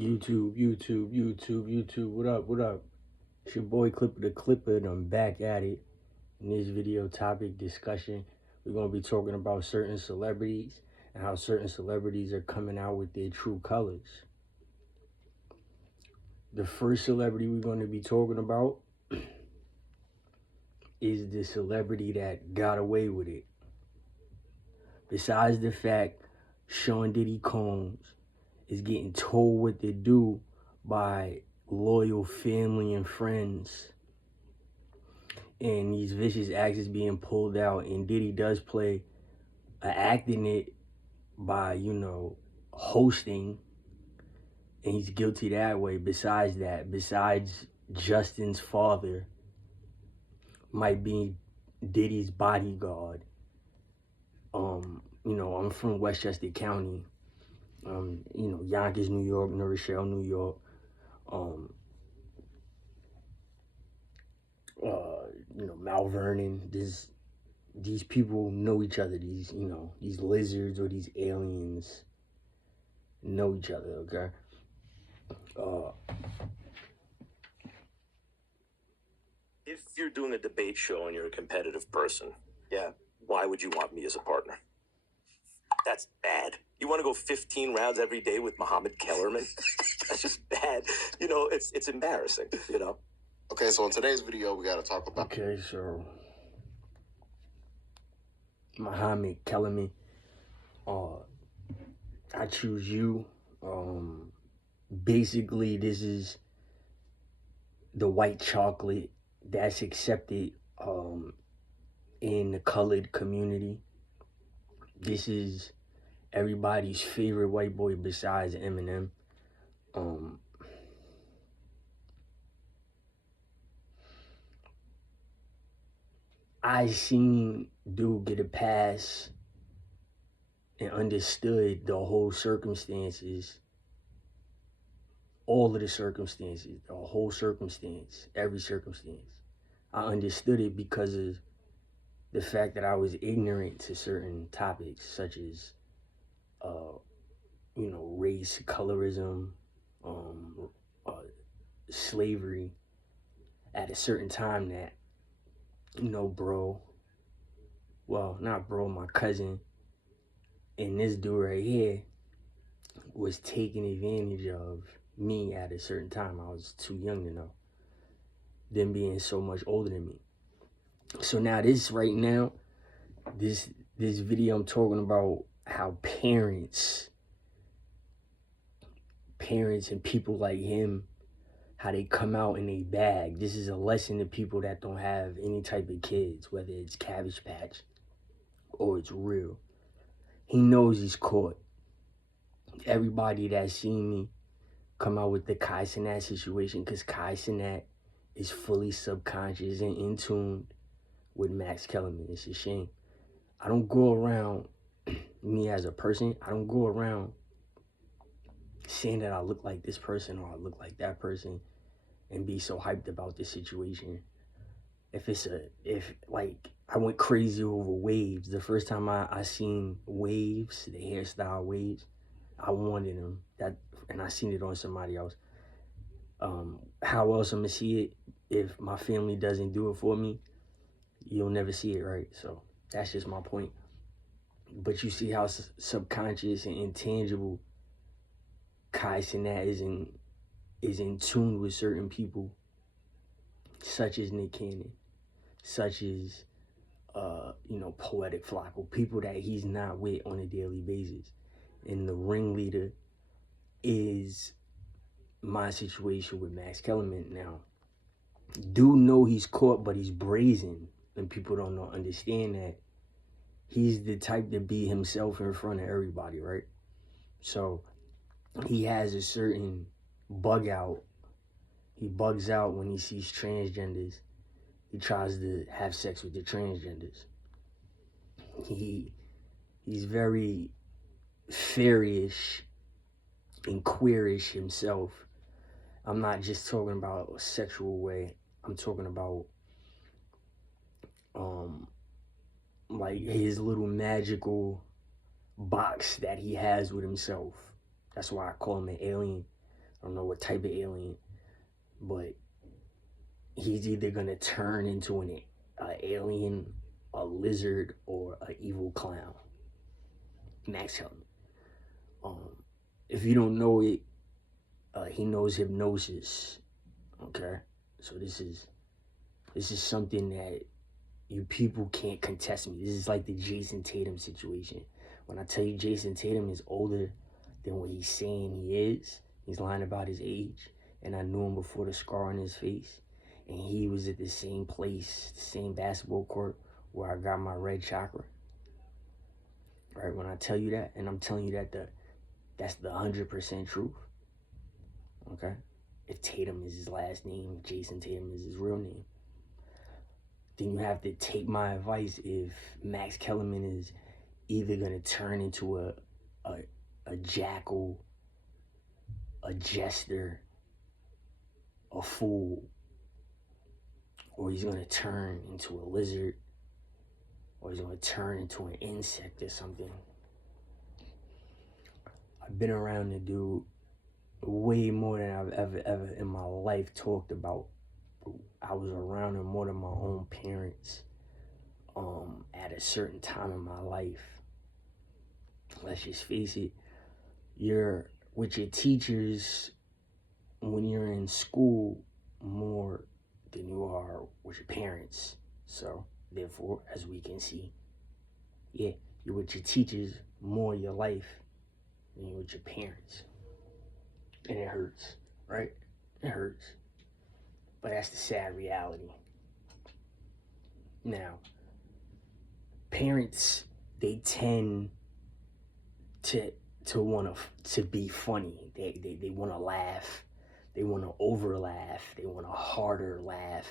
YouTube. What up? What up? It's your boy Clipper the Clipper, and I'm back at it. In this video topic discussion, we're going to be talking about certain celebrities and how certain celebrities are coming out with their true colors. The first celebrity we're going to be talking about is the celebrity that got away with it. Besides the fact Sean Diddy Combs is getting told what to do by loyal family and friends, and these vicious acts is being pulled out, and Diddy does play an act in it by, hosting, and he's guilty that way. Besides that, besides Justin's father might be Diddy's bodyguard. I'm from Westchester County, Yonkers, New York, New Rochelle, New York. Mount Vernon. These people know each other. These lizards or these aliens know each other. Okay. If you're doing a debate show and you're a competitive person, why would you want me as a partner? That's bad. You want to go 15 rounds every day with Muhammad Kellerman? That's just bad. It's embarrassing, Okay, so in today's video, we got to talk about... Okay, so Muhammad Kellerman, I choose you. Basically, this is the white chocolate that's accepted in the colored community. This is everybody's favorite white boy besides Eminem. I seen dude get a pass and understood the whole circumstances, all of the circumstances, the whole circumstance, every circumstance. I understood it because of the fact that I was ignorant to certain topics such as, race, colorism, slavery at a certain time that, my cousin and this dude right here was taking advantage of me at a certain time. I was too young to know, them being so much older than me. So now this video, I'm talking about how parents and people like him, how they come out in a bag. This is a lesson to people that don't have any type of kids, whether it's Cabbage Patch or it's real. He knows he's caught. Everybody that's seen me come out with the Kai Cenat situation, because Kai Cenat is fully subconscious and in tune with Max Kellerman. It's a shame. I don't go around, me as a person, I don't go around saying that I look like this person or I look like that person and be so hyped about this situation. If I went crazy over waves. The first time I seen waves, the hairstyle waves, I wanted them. And I seen it on somebody else. How else I'm gonna see it if my family doesn't do it for me? You'll never see it, right? So that's just my point. But you see how subconscious and intangible Kai Cenat is in tune with certain people, such as Nick Cannon, such as Poetic Flacco, people that he's not with on a daily basis. And the ringleader is my situation with Max Kellerman. Now, do know he's caught, but he's brazen, and people don't understand that he's the type to be himself in front of everybody, right? So he has a certain bug out. He bugs out when he sees transgenders. He tries to have sex with the transgenders. He's very fairyish and queerish himself. I'm not just talking about a sexual way. I'm talking about like his little magical box that he has with himself. That's why I call him an alien. I don't know what type of alien, but he's either gonna turn into an alien, a lizard, or an evil clown. Max Kellerman. If you don't know it, he knows hypnosis. Okay, so this is something that you people can't contest me. This is like the Jason Tatum situation. When I tell you Jason Tatum is older than what he's saying he is, he's lying about his age. And I knew him before the scar on his face. And he was at the same place, the same basketball court where I got my red chakra. Right, when I tell you that, and I'm telling you that that's the 100% truth. Okay? If Tatum is his last name, Jason Tatum is his real name, then you have to take my advice. If Max Kellerman is either going to turn into a jackal, a jester, a fool, or he's going to turn into a lizard, or he's going to turn into an insect or something. I've been around the dude way more than I've ever in my life talked about. I was around him more than my own parents at a certain time in my life. Let's just face it, you're with your teachers when you're in school more than you are with your parents. So therefore, as we can see, yeah, you're with your teachers more in your life than you're with your parents. And it hurts, right? It hurts. But that's the sad reality. Now, parents, they tend to want to be funny. They want to laugh. They want to over laugh. They want a harder laugh.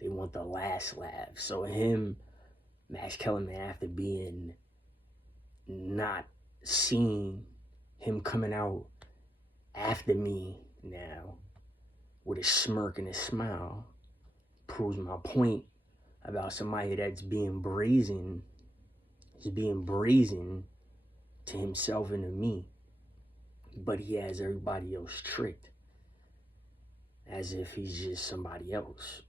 They want the last laugh. So him, Max Kellerman, after being not seen, him coming out after me now with a smirk and a smile proves my point about somebody that's being brazen. He's being brazen to himself and to me, but he has everybody else tricked as if he's just somebody else.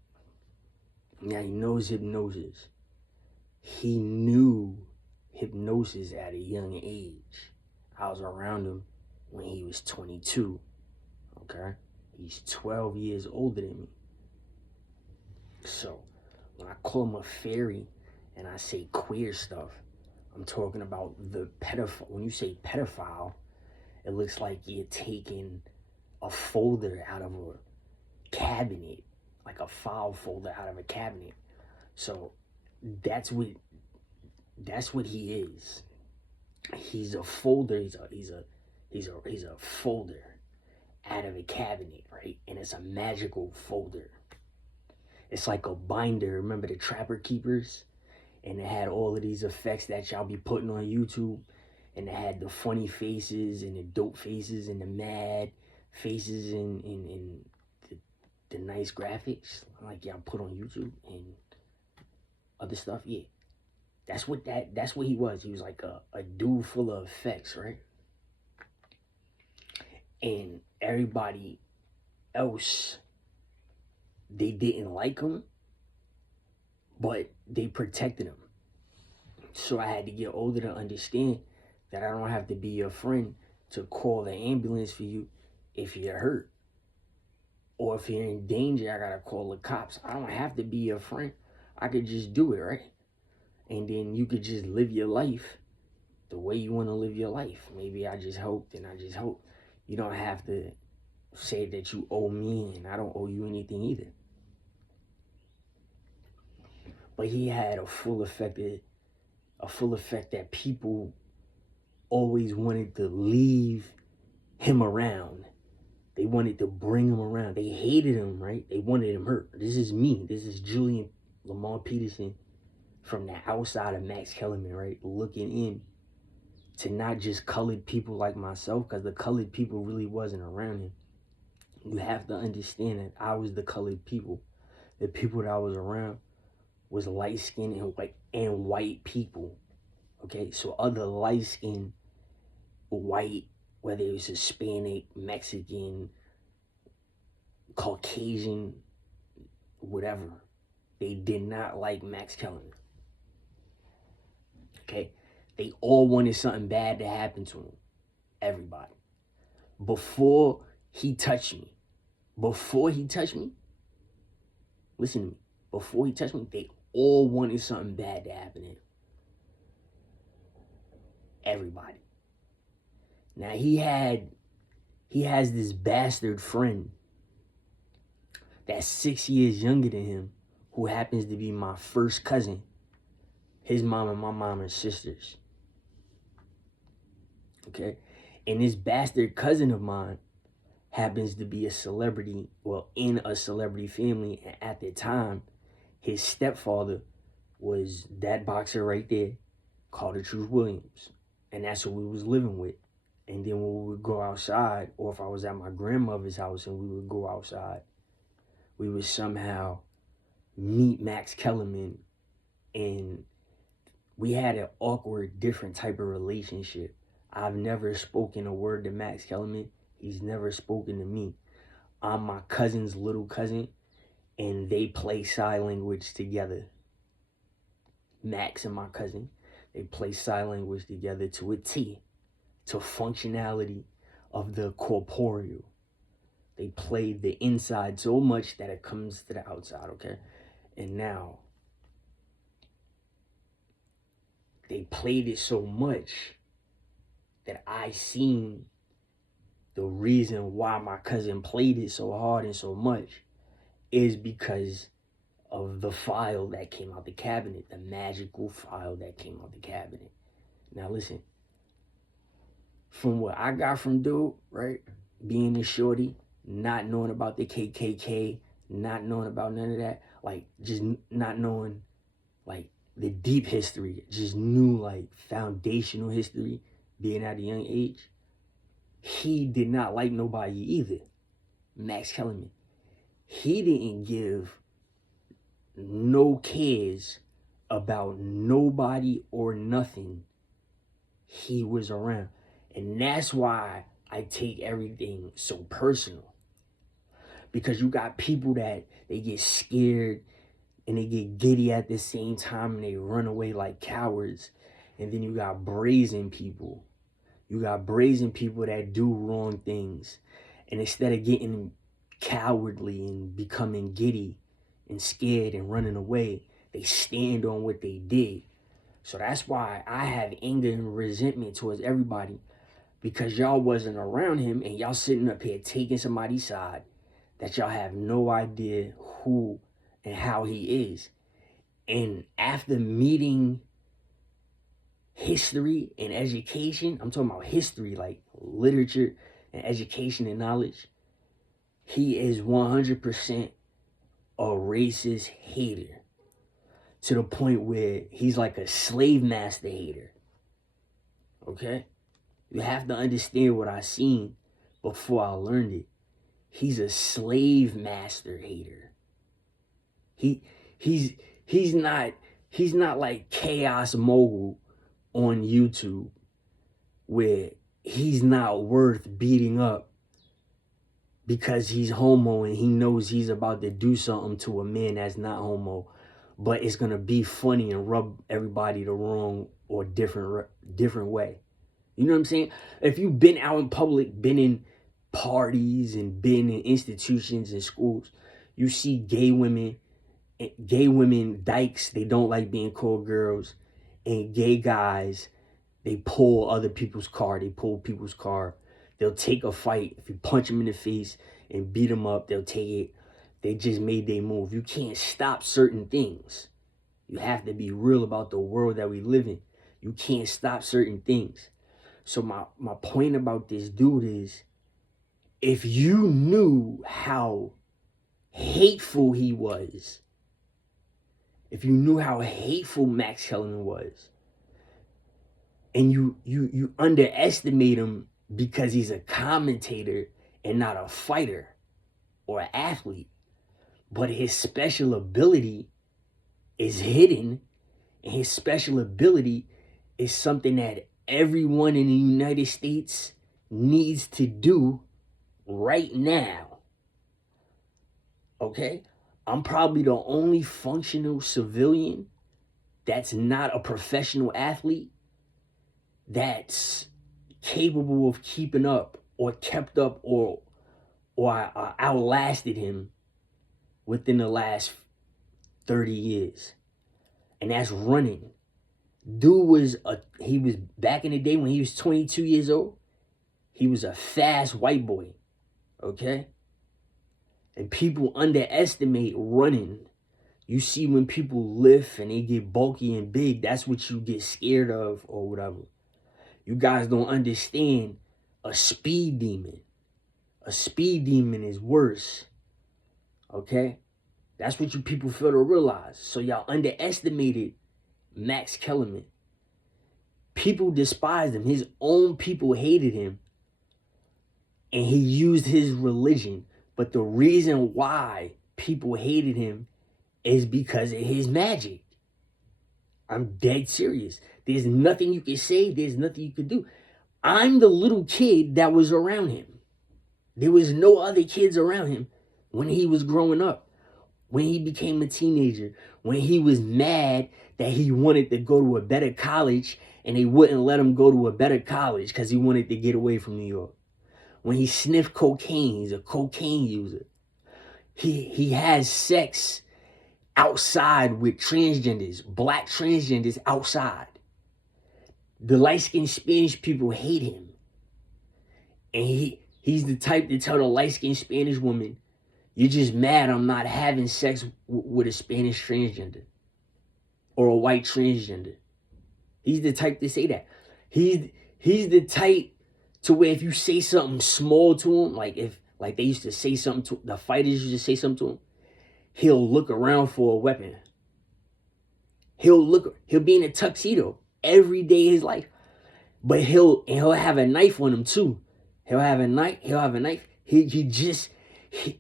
Now he knows hypnosis. He knew hypnosis at a young age. I was around him when he was 22, okay? He's 12 years older than me. So when I call him a fairy and I say queer stuff, I'm talking about the pedophile. When you say pedophile, it looks like you're taking a folder out of a cabinet, like a file folder out of a cabinet. So that's what he is. He's a folder. He's a folder out of a cabinet, right? And it's a magical folder. It's like a binder. Remember the Trapper Keepers? And it had all of these effects that y'all be putting on YouTube. And it had the funny faces and the dope faces and the mad faces and the nice graphics like y'all put on YouTube and other stuff. Yeah. That's what he was. He was like a dude full of effects, right? And everybody else, they didn't like him, but they protected him. So I had to get older to understand that I don't have to be your friend to call the ambulance for you if you're hurt. Or if you're in danger, I gotta call the cops. I don't have to be your friend. I could just do it, right? And then you could just live your life the way you want to live your life. Maybe I just hoped and I just hope. You don't have to say that you owe me and I don't owe you anything either. But he had a full effect that people always wanted to leave him around. They wanted to bring him around. They hated him, right? They wanted him hurt. This is me. This is Julian Lamar Peterson from the outside of Max Kellerman, right? Looking in to not just colored people like myself, because the colored people really wasn't around him. You have to understand that I was the colored people. The people that I was around was light-skinned and white people. Okay, so other light-skinned, white, whether it was Hispanic, Mexican, Caucasian, whatever, they did not like Max Kellerman. Okay? They all wanted something bad to happen to him. Everybody. Before he touched me, listen to me, before he touched me, they all wanted something bad to happen to him. Everybody. Now he has this bastard friend that's 6 years younger than him, who happens to be my first cousin. His mom and my mom are sisters. Okay? And this bastard cousin of mine happens to be a celebrity, well, in a celebrity family. And at the time, his stepfather was that boxer right there, Carter Truth Williams. And that's who we was living with. And then when we would go outside, or if I was at my grandmother's house and we would go outside, we would somehow meet Max Kellerman, and we had an awkward, different type of relationship. I've never spoken a word to Max Kellerman. He's never spoken to me. I'm my cousin's little cousin, and they play sign language together. Max and my cousin, they play sign language together to a T, to functionality of the corporeal. They play the inside so much that it comes to the outside, okay? And now, they played it so much that I seen the reason why my cousin played it so hard and so much is because of the file that came out the cabinet, the magical file that came out the cabinet. Now listen, from what I got from dude, right, being a shorty, not knowing about the KKK, not knowing about none of that, like just not knowing like the deep history, just knew like foundational history, being at a young age, he did not like nobody either. Max Kellerman. He didn't give no cares about nobody or nothing he was around. And that's why I take everything so personal. Because you got people that they get scared and they get giddy at the same time and they run away like cowards. And then you got brazen people. You got brazen people that do wrong things. And instead of getting cowardly and becoming giddy and scared and running away, they stand on what they did. So that's why I have anger and resentment towards everybody, because y'all wasn't around him and y'all sitting up here taking somebody's side that y'all have no idea who and how he is. And after meeting history and education, I'm talking about history, like literature and education and knowledge, he is 100% a racist hater, to the point where he's like a slave master hater. Okay? You have to understand what I seen before I learned it. He's a slave master hater. He's not like Chaos Mogul on YouTube, where he's not worth beating up because he's homo and he knows he's about to do something to a man that's not homo, but it's gonna be funny and rub everybody the wrong or different way. You know what I'm saying? If you've been out in public, been in parties and been in institutions and schools, you see gay women dykes, they don't like being called girls, and gay guys, they pull other people's car, they'll take a fight. If you punch them in the face and beat them up, they'll take it. They just made their move. You can't stop certain things. You have to be real about the world that we live in. You can't stop certain things. So my point about this dude is, if you knew how hateful he was, if you knew how hateful Max Kellerman was, and you underestimate him because he's a commentator and not a fighter or an athlete, but his special ability is hidden, and his special ability is something that everyone in the United States needs to do right now. okay? I'm probably the only functional civilian that's not a professional athlete that's capable of keeping up or kept up or outlasted him within the last 30 years. And that's running. He was back in the day when he was 22 years old, he was a fast white boy, okay? And people underestimate running. You see when people lift and they get bulky and big, that's what you get scared of or whatever. You guys don't understand a speed demon. A speed demon is worse, okay? That's what you people fail to realize. So y'all underestimated Max Kellerman. People despised him. His own people hated him. And he used his religion. But the reason why people hated him is because of his magic. I'm dead serious. There's nothing you can say. There's nothing you can do. I'm the little kid that was around him. There was no other kids around him when he was growing up. When he became a teenager, when he was mad that he wanted to go to a better college and they wouldn't let him go to a better college because he wanted to get away from New York. When he sniffed cocaine, he's a cocaine user. He has sex outside with transgenders, black transgenders outside. The light-skinned Spanish people hate him. And he's the type to tell the light-skinned Spanish woman, you're just mad I'm not having sex with a Spanish transgender or a white transgender. He's the type to say that. He's the type to where if you say something small to him, like they used to say something to the fighters used to say something to him, he'll look around for a weapon. He'll be in a tuxedo every day of his life. But he'll have a knife on him too. He'll have a knife.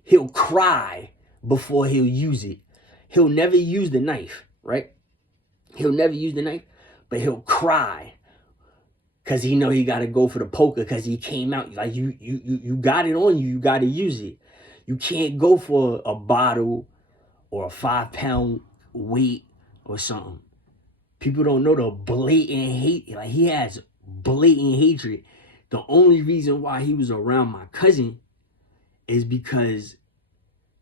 He'll cry before he'll use it. He'll never use the knife, right? He'll never use the knife, but he'll cry because he know he got to go for the poker because he came out. Like, you got it on you. You got to use it. You can't go for a bottle or a 5-pound weight or something. People don't know the blatant hate. Like, he has blatant hatred. The only reason why he was around my cousin is because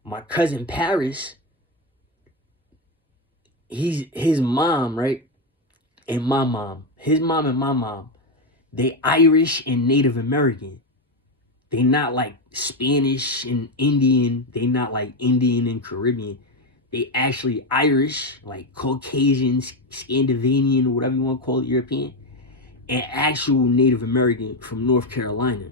my cousin Paris, his mom, right? And my mom, his mom and my mom, they Irish and Native American. They not like Spanish and Indian. They not like Indian and Caribbean. They actually Irish, like Caucasian, Scandinavian, or whatever you want to call it, European, and actual Native American from North Carolina,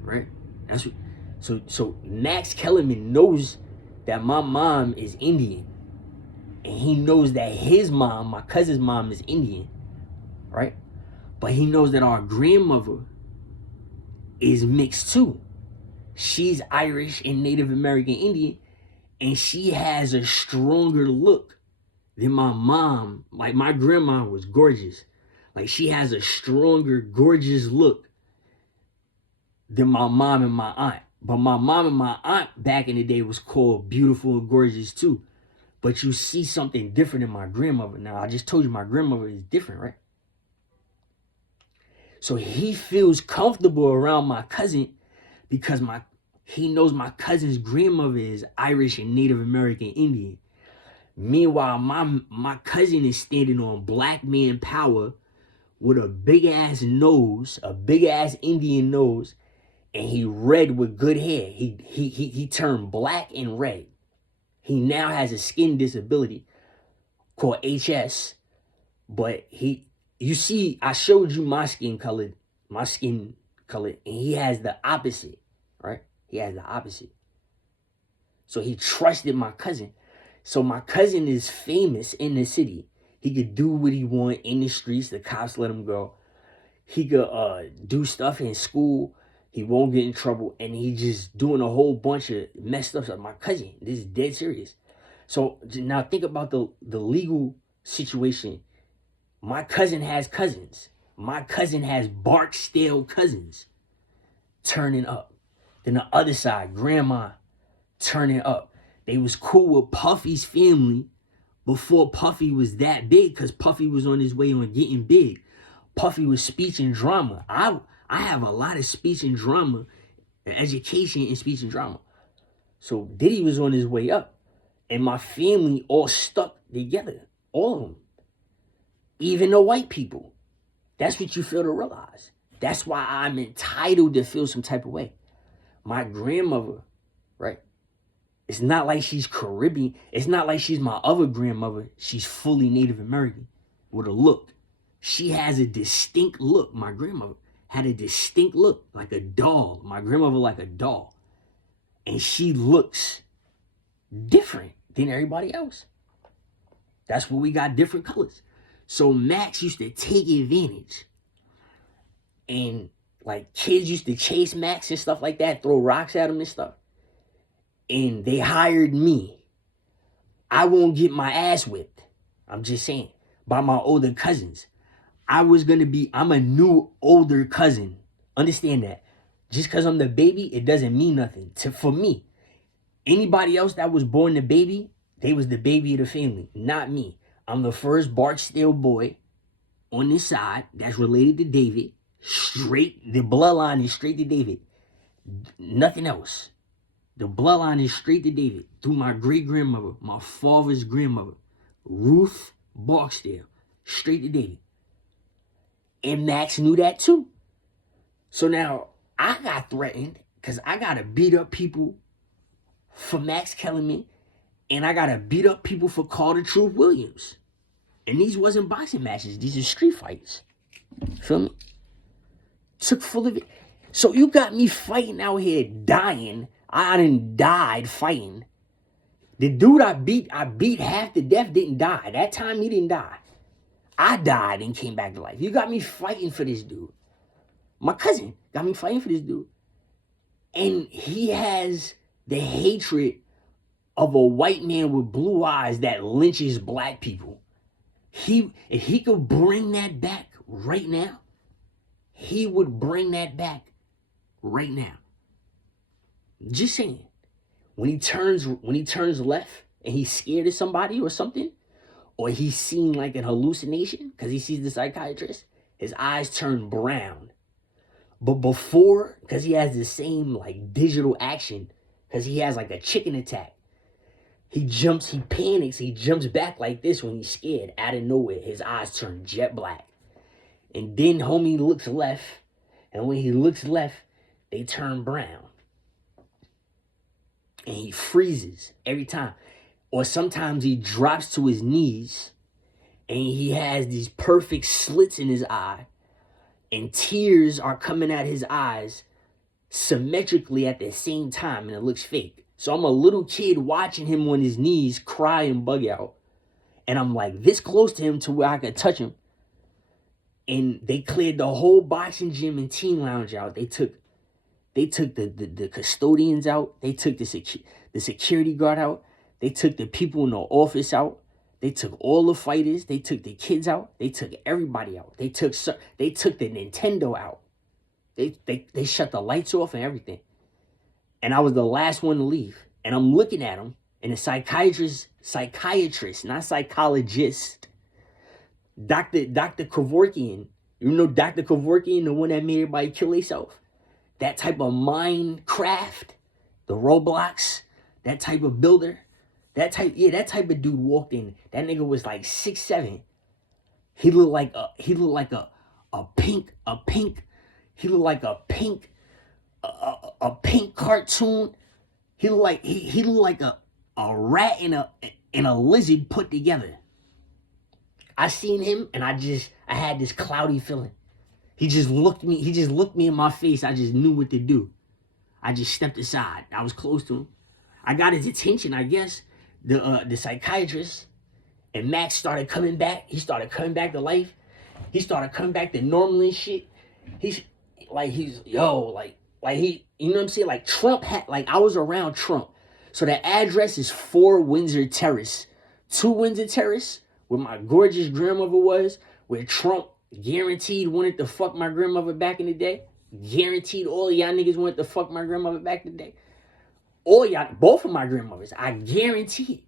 right? That's what. So Max Kellerman knows that my mom is Indian. And he knows that his mom, my cousin's mom, is Indian, right? But he knows that our grandmother is mixed too. She's Irish and Native American Indian, and she has a stronger look than my mom. Like, my grandma was gorgeous. Like, she has a stronger, gorgeous look than my mom and my aunt. But my mom and my aunt back in the day was called beautiful and gorgeous too. But you see something different in my grandmother. Now, I just told you my grandmother is different, right? So he feels comfortable around my cousin because he knows my cousin's grandmother is Irish and Native American Indian. Meanwhile, my cousin is standing on black man power with a big ass nose, a big ass Indian nose, and he red with good hair. He turned black and red. He now has a skin disability called HS, but you see, I showed you my skin color, and he has the opposite, right? He has the opposite. So he trusted my cousin. So my cousin is famous in the city. He could do what he want in the streets. The cops let him go. He could do stuff in school. He won't get in trouble. And he's just doing a whole bunch of messed up stuff. My cousin, this is dead serious. So now think about the legal situation. My cousin has cousins. My cousin has Barksdale cousins turning up. Then the other side, grandma turning up. They was cool with Puffy's family before Puffy was that big, because Puffy was on his way on getting big. Puffy was speech and drama. I have a lot of speech and drama, education in speech and drama. So Diddy was on his way up. And my family all stuck together. All of them. Even the white people. That's what you feel to realize. That's why I'm entitled to feel some type of way. My grandmother, right? It's not like she's Caribbean. It's not like she's my other grandmother. She's fully Native American with a look. She has a distinct look. My grandmother had a distinct look, like a doll. My grandmother like a doll. And she looks different than everybody else. That's why we got different colors. So Max used to take advantage. And like kids used to chase Max and stuff like that, throw rocks at him and stuff. And they hired me. I won't get my ass whipped. I'm just saying. By my older cousins. I'm a new older cousin. Understand that. Just because I'm the baby, it doesn't mean nothing. For me, anybody else that was born the baby, they was the baby of the family, not me. I'm the first Barksdale boy on this side that's related to David. Straight, the bloodline is straight to David. Nothing else. The bloodline is straight to David. Through my great-grandmother, my father's grandmother, Ruth Barksdale. Straight to David. And Max knew that too. So now, I got threatened because I got to beat up people for Max Kellerman, and I got to beat up people for Carter Truth Williams. And these wasn't boxing matches. These are street fights. Feel me? Took full of it. So you got me fighting out here dying. I done died fighting. The dude I beat half to death didn't die. That time he didn't die. I died and came back to life. You got me fighting for this dude. My cousin got me fighting for this dude. And he has the hatred of a white man with blue eyes that lynches black people. If he could bring that back right now, he would bring that back right now. Just saying. When he turns left and he's scared of somebody or something, or he's seeing like an hallucination because he sees the psychiatrist, his eyes turn brown. But before, because he has the same like digital action, because he has like a chicken attack, he panics, he jumps back like this when he's scared. Out of nowhere, his eyes turn jet black. And then homie looks left, and when he looks left, they turn brown. And he freezes every time. Or sometimes he drops to his knees, and he has these perfect slits in his eye, and tears are coming out his eyes symmetrically at the same time, and it looks fake. So I'm a little kid watching him on his knees cry and bug out. And I'm like this close to him to where I could touch him. And they cleared the whole boxing gym and team lounge out. They took the custodians out. They took the security guard out. They took the people in the office out. They took all the fighters. They took the kids out. They took everybody out. They took the Nintendo out. They shut the lights off and everything. And I was the last one to leave. And I'm looking at him, and the psychiatrist, not psychologist, Dr. Kevorkian. You know Dr. Kevorkian, the one that made everybody kill themselves? That type of Minecraft, the Roblox, that type of builder. That type of dude walked in. That nigga was like 6'7". He looked like a pink cartoon. He looked like a rat and a lizard put together. I seen him and I had this cloudy feeling. He just looked me in my face. I just knew what to do. I just stepped aside. I was close to him. I got his attention, I guess. The psychiatrist, and Max started coming back. He started coming back to life. He started coming back to normal and shit. You know what I'm saying? Like Trump I was around Trump. So the address is 4 Windsor Terrace. 2 Windsor Terrace, where my gorgeous grandmother was, where Trump guaranteed wanted to fuck my grandmother back in the day. Guaranteed all of y'all niggas wanted to fuck my grandmother back in the day. All y'all, both of my grandmothers, I guarantee it.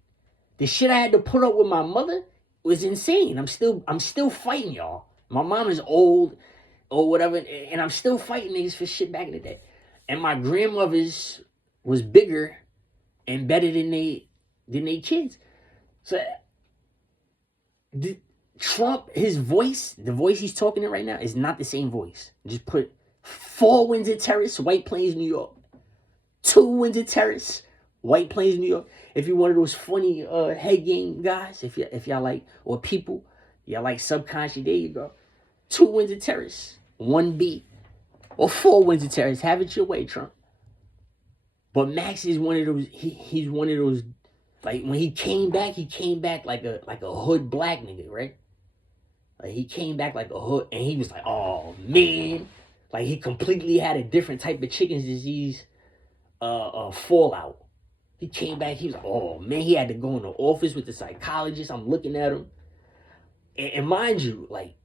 The shit I had to put up with my mother was insane. I'm still fighting y'all. My mom is old or whatever, and I'm still fighting niggas for shit back in the day. And my grandmother's was bigger and better than they kids. So Trump, his voice, the voice he's talking in right now, is not the same voice. Just put 4 Windsor Terrace, White Plains, New York. 2 Windsor Terrace, White Plains, New York. If you're one of those funny head game guys, if y'all like, or people, y'all like subconscious, there you go. 2 Windsor Terrace, 1B, or 4 Windsor Terrace. Have it your way, Trump. But Max is one of those. He's one of those. Like when he came back like a hood black nigga, right? Like he came back like a hood, and he was like, oh man, like he completely had a different type of chicken's disease fallout. He came back, he was like, oh man, he had to go in the office with the psychologist. I'm looking at him. And mind you, like,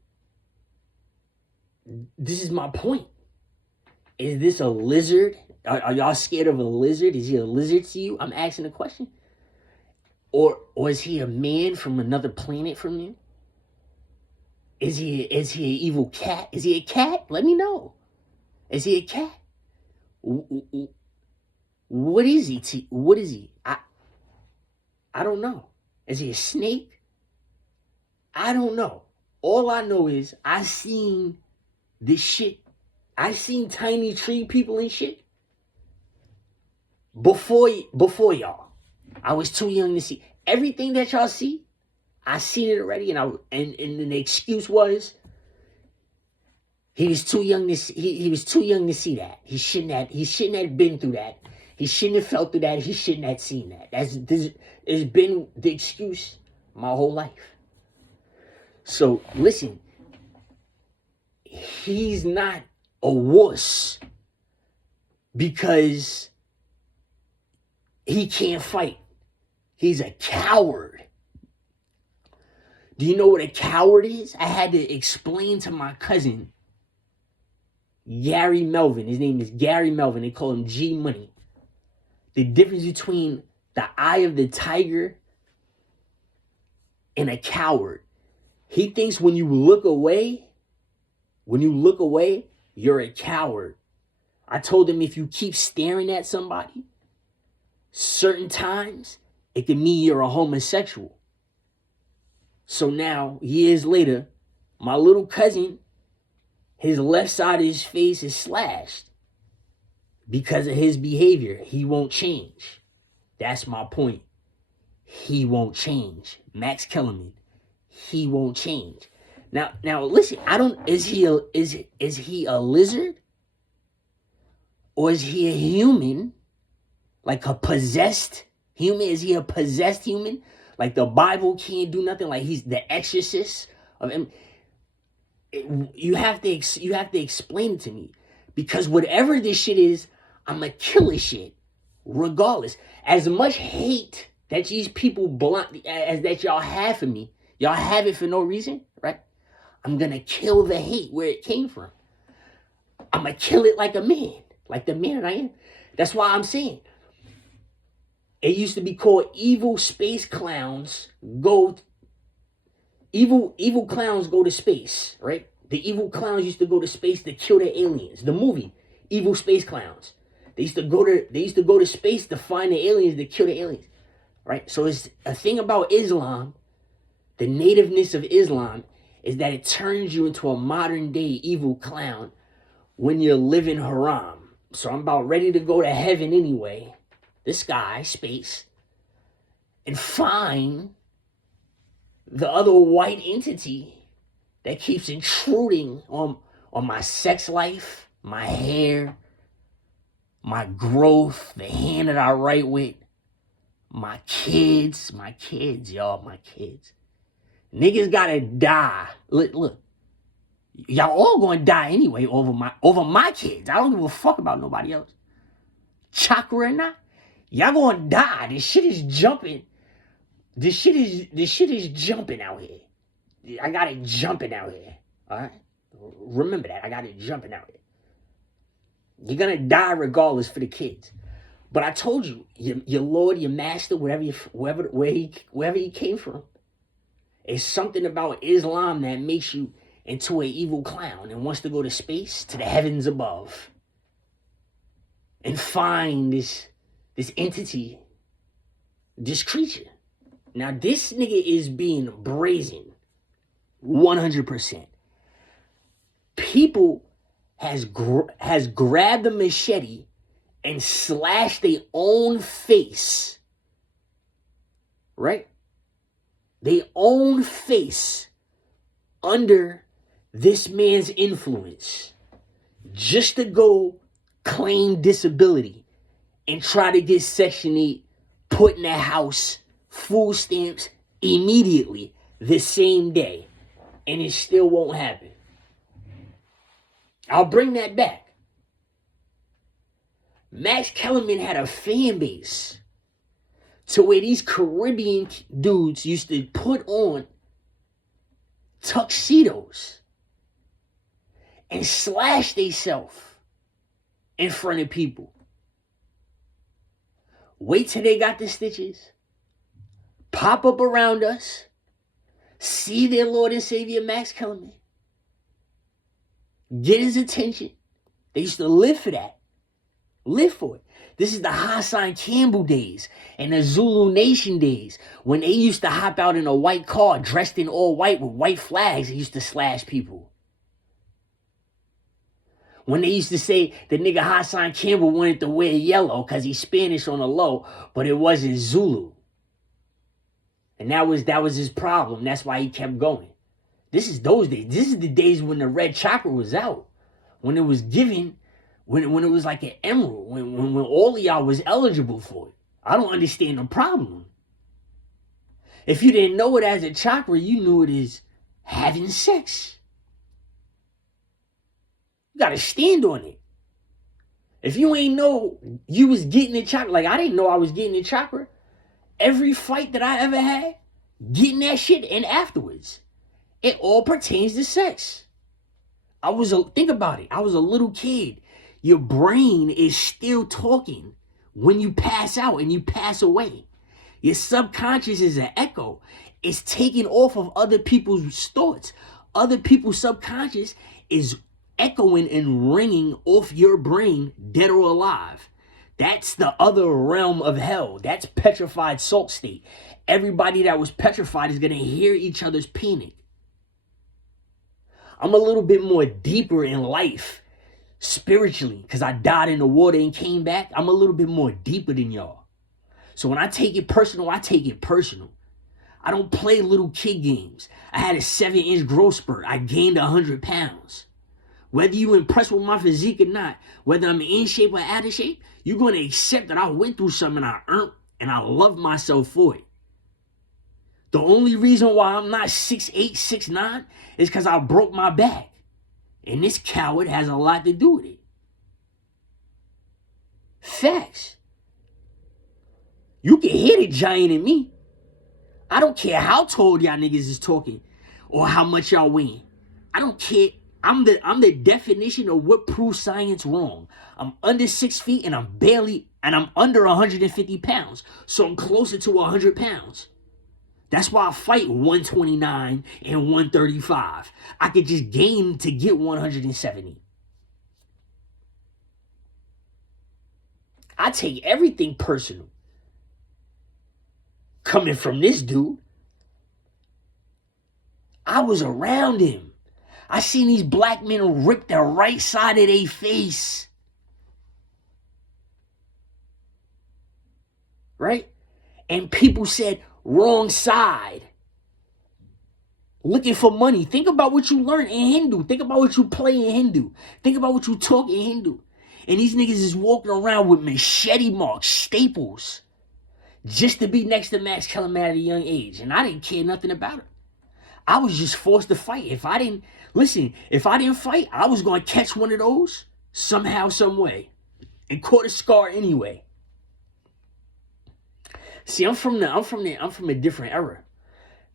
this is my point. Is this a lizard? Are y'all scared of a lizard? Is he a lizard to you? I'm asking the question. Or is he a man from another planet from you? Is he an evil cat? Is he a cat? Let me know. Is he a cat? What is he? What is he? I don't know. Is he a snake? I don't know. All I know is I seen this shit. I seen tiny tree people and shit before y'all. I was too young to see everything that y'all see. I seen it already, and the excuse was he was too young to see, he was too young to see that. He shouldn't have been through that. He shouldn't have felt through that. He shouldn't have seen that. It's been the excuse my whole life. So listen, he's not a wuss because he can't fight. He's a coward. Do you know what a coward is? I had to explain to my cousin, Gary Melvin. His name is Gary Melvin. They call him G Money. The difference between the eye of the tiger and a coward. He thinks when you look away, you're a coward. I told him if you keep staring at somebody, certain times, it can mean you're a homosexual. So now, years later, my little cousin, his left side of his face is slashed because of his behavior. He won't change. That's my point. He won't change. Max Kellerman, he won't change. Now listen, is he a lizard? Or is he a human? Like a possessed human? Is he a possessed human? Like the Bible can't do nothing? Like he's the exorcist of him? You have to explain it to me. Because whatever this shit is, I'm going to kill this shit. Regardless. As much hate that these people as that y'all have for me, y'all have it for no reason, right? I'm going to kill the hate where it came from. I'm going to kill it like a man. Like the man that I am. That's why I'm saying. It used to be called evil space clowns go. Evil clowns go to space, right? The evil clowns used to go to space to kill the aliens. The movie, Evil Space Clowns. They used to go to space to find the aliens, to kill the aliens, right? So it's a thing about Islam. The nativeness of Islam is that it turns you into a modern day evil clown when you're living haram. So I'm about ready to go to heaven anyway, the sky, space, and find the other white entity that keeps intruding on my sex life, my hair, my growth, the hand that I write with, my kids, y'all, my kids. Niggas gotta die. Look, y'all all gonna die anyway over my kids. I don't give a fuck about nobody else. Chakra or not, y'all gonna die. This shit is jumping. This shit is jumping out here. I got it jumping out here. All right? Remember that. I got it jumping out here. You're going to die regardless for the kids. But I told you, your Lord, your master, wherever he came from, it's something about Islam that makes you into an evil clown and wants to go to space, to the heavens above, and find this entity, this creature. Now, this nigga is being brazen, 100%. People has grabbed a machete and slashed their own face, right? Their own face under this man's influence just to go claim disability and try to get Section 8 put in the house, food stamps immediately the same day. And it still won't happen. I'll bring that back. Max Kellerman had a fan base to where these Caribbean dudes used to put on tuxedos and slash themselves in front of people. Wait till they got the stitches, pop up around us, see their Lord and Savior Max Kellerman, get his attention. They used to live for that. Live for it. This is the Hassan Campbell days and the Zulu Nation days when they used to hop out in a white car dressed in all white with white flags and used to slash people. When they used to say the nigga Hassan Campbell wanted to wear yellow because he's Spanish on the low, but it wasn't Zulu. And that was his problem. That's why he kept going. This is those days. This is the days when the red chakra was out. When it was given, when it was like an emerald, when all of y'all was eligible for it. I don't understand the problem. If you didn't know it as a chakra, you knew it as having sex. You gotta stand on it. If you ain't know you was getting the chakra, like I didn't know I was getting the chakra. Every fight that I ever had, getting that shit and afterwards, it all pertains to sex. Think about it. I was a little kid. Your brain is still talking when you pass out and you pass away. Your subconscious is an echo. It's taking off of other people's thoughts. Other people's subconscious is echoing and ringing off your brain, dead or alive. That's the other realm of hell. That's petrified salt state. Everybody that was petrified is going to hear each other's panic. I'm a little bit more deeper in life spiritually because I died in the water and came back. I'm a little bit more deeper than y'all. So when I take it personal, I take it personal. I don't play little kid games. I had a 7-inch growth spurt. I gained 100 pounds. Whether you impressed with my physique or not, whether I'm in shape or out of shape, you're going to accept that I went through something I earned and I love myself for it. The only reason why I'm not 6'8", 6'9" is because I broke my back. And this coward has a lot to do with it. Facts. You can hear the giant in me. I don't care how tall y'all niggas is talking or how much y'all weigh. I don't care. I'm the definition of what proves science wrong. I'm under 6 feet and I'm under 150 pounds. So I'm closer to 100 pounds. That's why I fight 129 and 135. I could just gain to get 170. I take everything personal. Coming from this dude, I was around him. I seen these black men rip the right side of their face. Right? And people said, wrong side. Looking for money. Think about what you learn in Hindu. Think about what you play in Hindu. Think about what you talk in Hindu. And these niggas is walking around with machete marks, staples, just to be next to Max Kellerman at a young age. And I didn't care nothing about it. I was just forced to fight. If I didn't fight, I was going to catch one of those somehow, some way. And caught a scar anyway. See, I'm from a different era.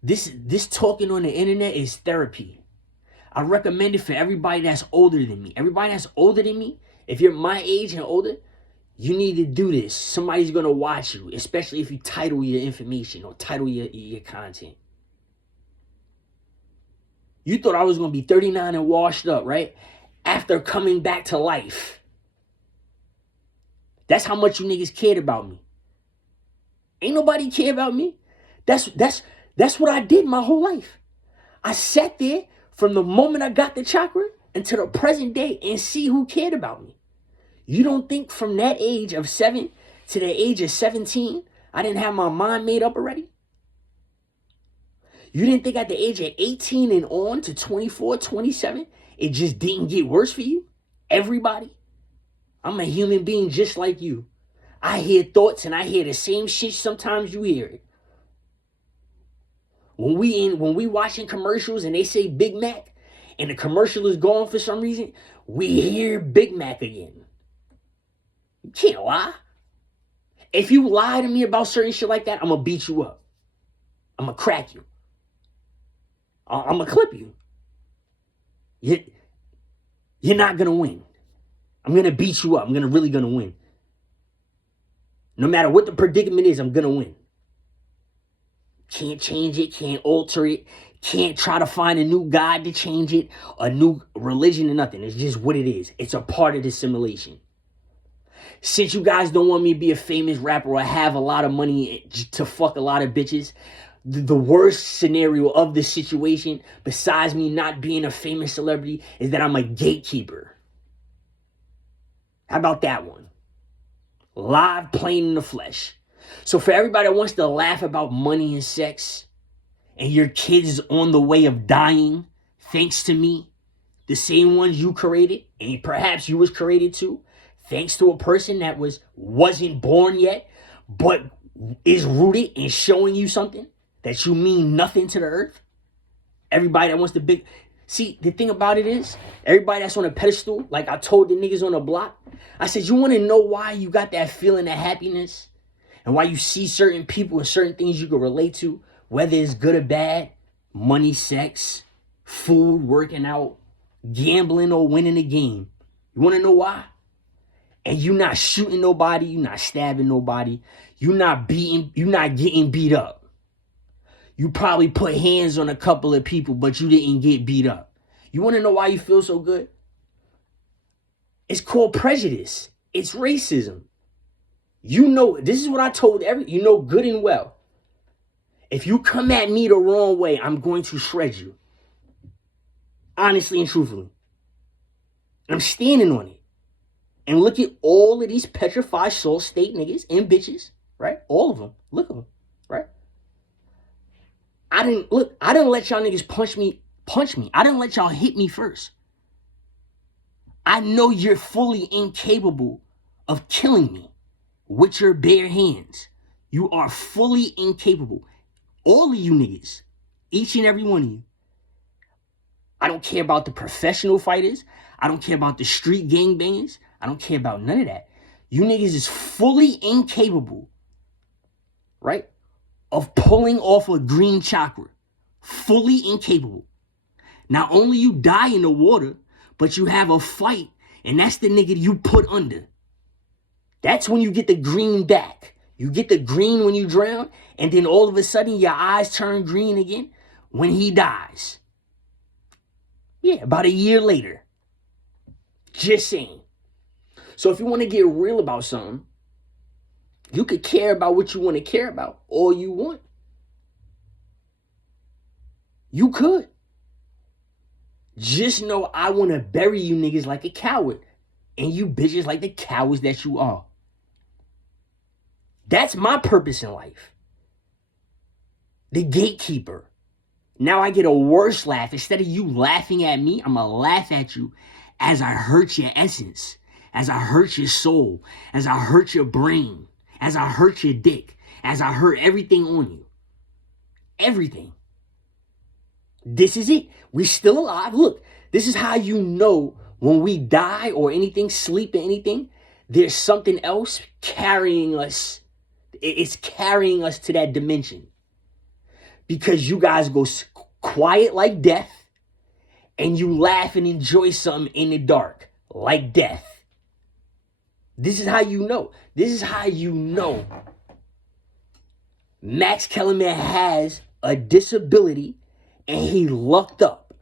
This talking on the internet is therapy. I recommend it for everybody that's older than me. Everybody that's older than me, if you're my age and older, You need to do this. Somebody's going to watch you, especially if you title your information or title your content. You thought I was going to be 39 and washed up, right? After coming back to life. That's how much you niggas cared about me. Ain't nobody care about me. That's what I did my whole life. I sat there from the moment I got the chakra until the present day and see who cared about me. You don't think from that age of 7 to the age of 17, I didn't have my mind made up already? You didn't think at the age of 18 and on to 24, 27, it just didn't get worse for you? Everybody? I'm a human being just like you. I hear thoughts and I hear the same shit sometimes you hear it. When we watching commercials and they say Big Mac and the commercial is gone for some reason, we hear Big Mac again. You can't lie. If you lie to me about certain shit like that, I'm going to beat you up. I'm going to crack you. I'm going to clip you. You're not going to win. I'm going to beat you up. I'm really going to win. No matter what the predicament is, I'm going to win. Can't change it, can't alter it, can't try to find a new God to change it, a new religion or nothing. It's just what it is. It's a part of the simulation. Since you guys don't want me to be a famous rapper or have a lot of money to fuck a lot of bitches, the worst scenario of the situation, besides me not being a famous celebrity, is that I'm a gatekeeper. How about that one? Live, plain in the flesh. So for everybody that wants to laugh about money and sex, and your kids on the way of dying, thanks to me, the same ones you created, and perhaps you was created too, thanks to a person that wasn't born yet, but is rooted in showing you something that you mean nothing to the earth. Everybody that wants to see, the thing about it is, everybody that's on a pedestal, like I told the niggas on the block, I said, you want to know why you got that feeling of happiness? And why you see certain people and certain things you can relate to, whether it's good or bad, money, sex, food, working out, gambling, or winning a game. You want to know why? And you not shooting nobody, you not stabbing nobody, you not getting beat up. You probably put hands on a couple of people, but you didn't get beat up. You want to know why you feel so good? It's called prejudice. It's racism. You know, this is what I told you know good and well. If you come at me the wrong way, I'm going to shred you. Honestly and truthfully. I'm standing on it. And look at all of these petrified soul state niggas and bitches, right? All of them. Look at them, right? I didn't let y'all niggas punch me. I didn't let y'all hit me first. I know you're fully incapable of killing me with your bare hands. You are fully incapable. All of you niggas, each and every one of you. I don't care about the professional fighters. I don't care about the street gangbangers. I don't care about none of that. You niggas is fully incapable, right, of pulling off a green chakra. Fully incapable. Not only you die in the water, but you have a fight, and that's the nigga you put under. That's when you get the green back. You get the green when you drown, and then all of a sudden your eyes turn green again when he dies. Yeah, about a year later. Just saying. So if you want to get real about something, you could care about what you want to care about all you want. You could. Just know I want to bury you niggas like a coward, and you bitches like the cowards that you are. That's my purpose in life. The gatekeeper. Now I get a worse laugh. Instead of you laughing at me, I'm going to laugh at you as I hurt your essence, as I hurt your soul, as I hurt your brain, as I hurt your dick, as I hurt everything on you. Everything. This is it. We're still alive. Look, this is how you know when we die or anything, sleep or anything, there's something else carrying us. It's carrying us to that dimension. Because you guys go quiet like death, and you laugh and enjoy something in the dark like death. This is how you know. This is how you know Max Kellerman has a disability and he lucked up.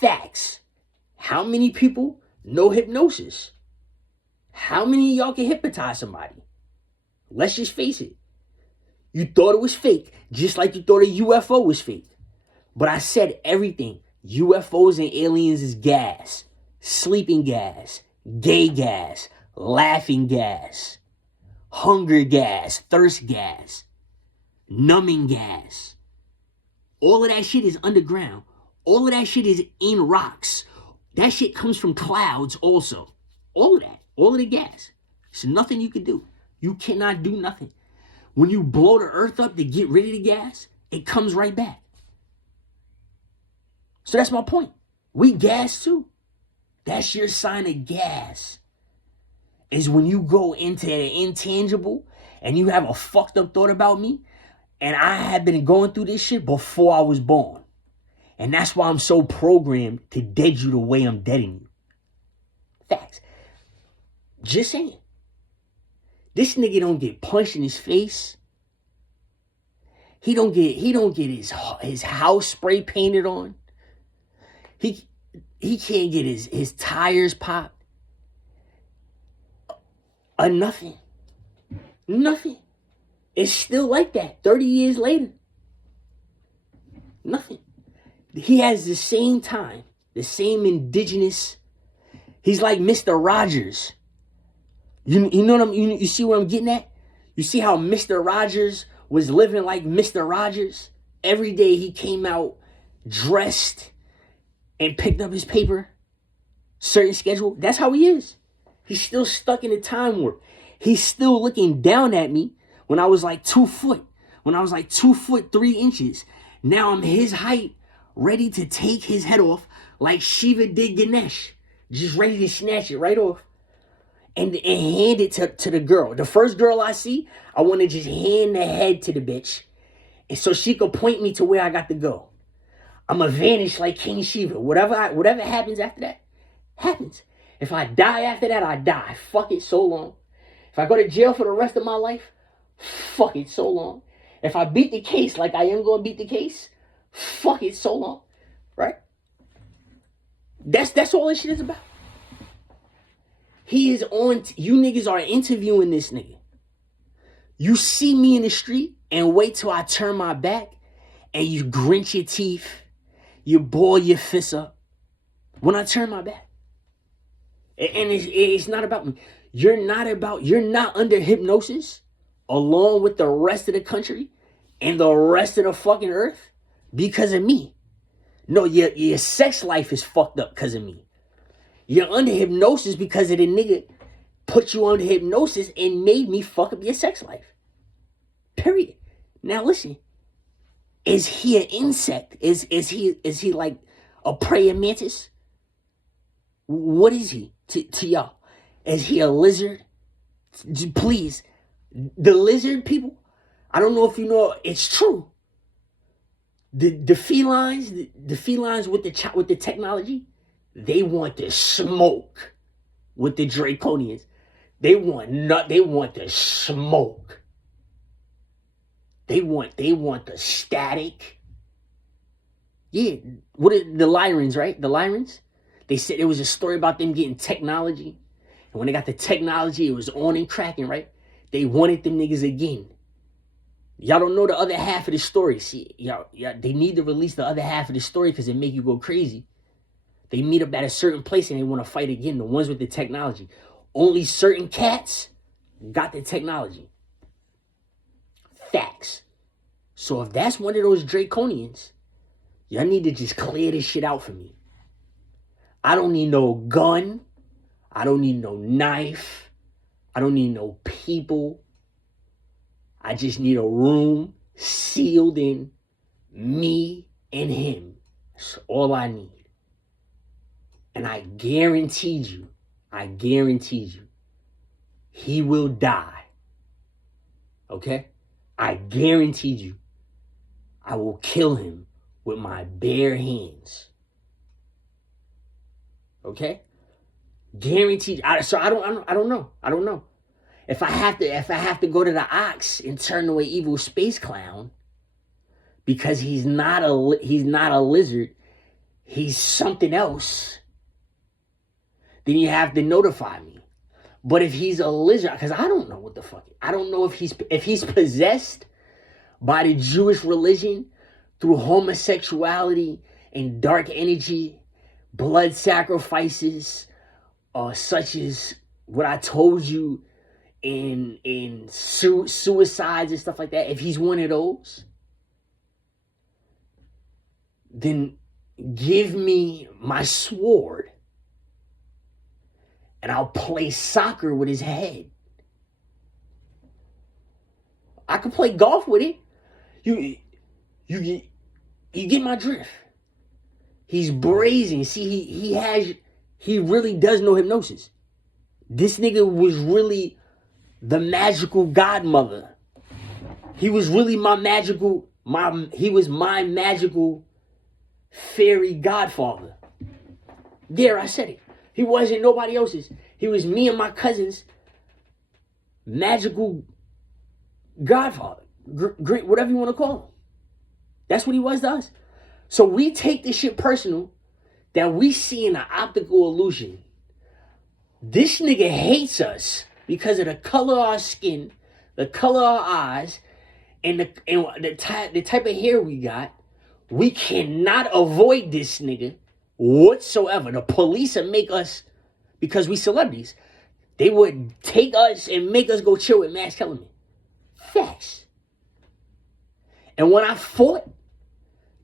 Facts. How many people know hypnosis? How many of y'all can hypnotize somebody? Let's just face it. You thought it was fake, just like you thought a UFO was fake. But I said everything. UFOs and aliens is gas. Sleeping gas. Gay gas. Laughing gas. Hunger gas. Thirst gas. Numbing gas. All of that shit is underground. All of that shit is in rocks. That shit comes from clouds also. All of that. All of the gas. There's nothing you can do. You cannot do nothing. When you blow the earth up to get rid of the gas, it comes right back. So that's my point. We gas too. That's your sign of gas. Is when you go into the intangible and you have a fucked up thought about me, and I have been going through this shit before I was born. And that's why I'm so programmed to dead you the way I'm deading you. Facts. Just saying. This nigga don't get punched in his face. He don't get his house spray painted on. He can't get his tires popped. Nothing. Nothing. It's still like that 30 years later. Nothing. He has the same time, the same indigenous. He's like Mr. Rogers. You know what you see what I'm getting at? You see how Mr. Rogers was living like Mr. Rogers? Every day he came out dressed and picked up his paper, certain schedule. That's how he is. He's still stuck in the time warp. He's still looking down at me when I was like 2 foot, when I was like 2 foot 3 inches. Now I'm his height, ready to take his head off like Shiva did Ganesh, just ready to snatch it right off. And hand it to the girl. The first girl I see, I want to just hand the head to the bitch. And so she could point me to where I got to go. I'm going to vanish like King Shiva. Whatever happens after that, happens. If I die after that, I die. Fuck it, so long. If I go to jail for the rest of my life, fuck it, so long. If I beat the case like I am going to beat the case, fuck it, so long. Right? That's all this shit is about. He is on, you niggas are interviewing this nigga. You see me in the street and wait till I turn my back and you grinch your teeth, you ball your fists up when I turn my back. And it's not about me. You're not under hypnosis along with the rest of the country and the rest of the fucking earth because of me. No, your sex life is fucked up because of me. You're under hypnosis because of the nigga put you under hypnosis and made me fuck up your sex life. Period. Now listen, is he an insect? Is he like a praying mantis? What is he to y'all? Is he a lizard? Please, the lizard people. I don't know if you know. It's true. The felines with the technology. They want to smoke with the Draconians. They want the smoke. They want the static. Yeah, what are the Lyrans, right? The Lyrans? They said there was a story about them getting technology. And when they got the technology, it was on and cracking, right? They wanted them niggas again. Y'all don't know the other half of the story. See, y'all, they need to release the other half of the story because it make you go crazy. They meet up at a certain place and they want to fight again, the ones with the technology. Only certain cats got the technology. Facts. So if that's one of those Draconians, y'all need to just clear this shit out for me. I don't need no gun. I don't need no knife. I don't need no people. I just need a room sealed in, me and him. That's all I need. And I guaranteed you, he will die. Okay? I guaranteed you, I will kill him with my bare hands. Okay? Guaranteed. So I don't know. I don't know. If I have to go to the Ox and turn into an evil space clown because he's not a lizard, he's something else, then you have to notify me. But if he's a lizard, because I don't know what the fuck, I don't know if he's possessed by the Jewish religion through homosexuality and dark energy, blood sacrifices, such as what I told you in suicides and stuff like that. If he's one of those, then give me my sword and I'll play soccer with his head. I could play golf with it. You get my drift. He's brazen. See, he really does know hypnosis. This nigga was really the magical godmother. He was really my magical fairy godfather. There, I said it. He wasn't nobody else's. He was me and my cousin's magical godfather. Great, whatever you want to call him. That's what he was to us. So we take this shit personal that we see in an optical illusion. This nigga hates us because of the color of our skin, the color of our eyes, and the type of hair we got. We cannot avoid this nigga whatsoever. The police would make us, because we celebrities, they would take us and make us go chill with Max Kellerman. Facts. And when I fought,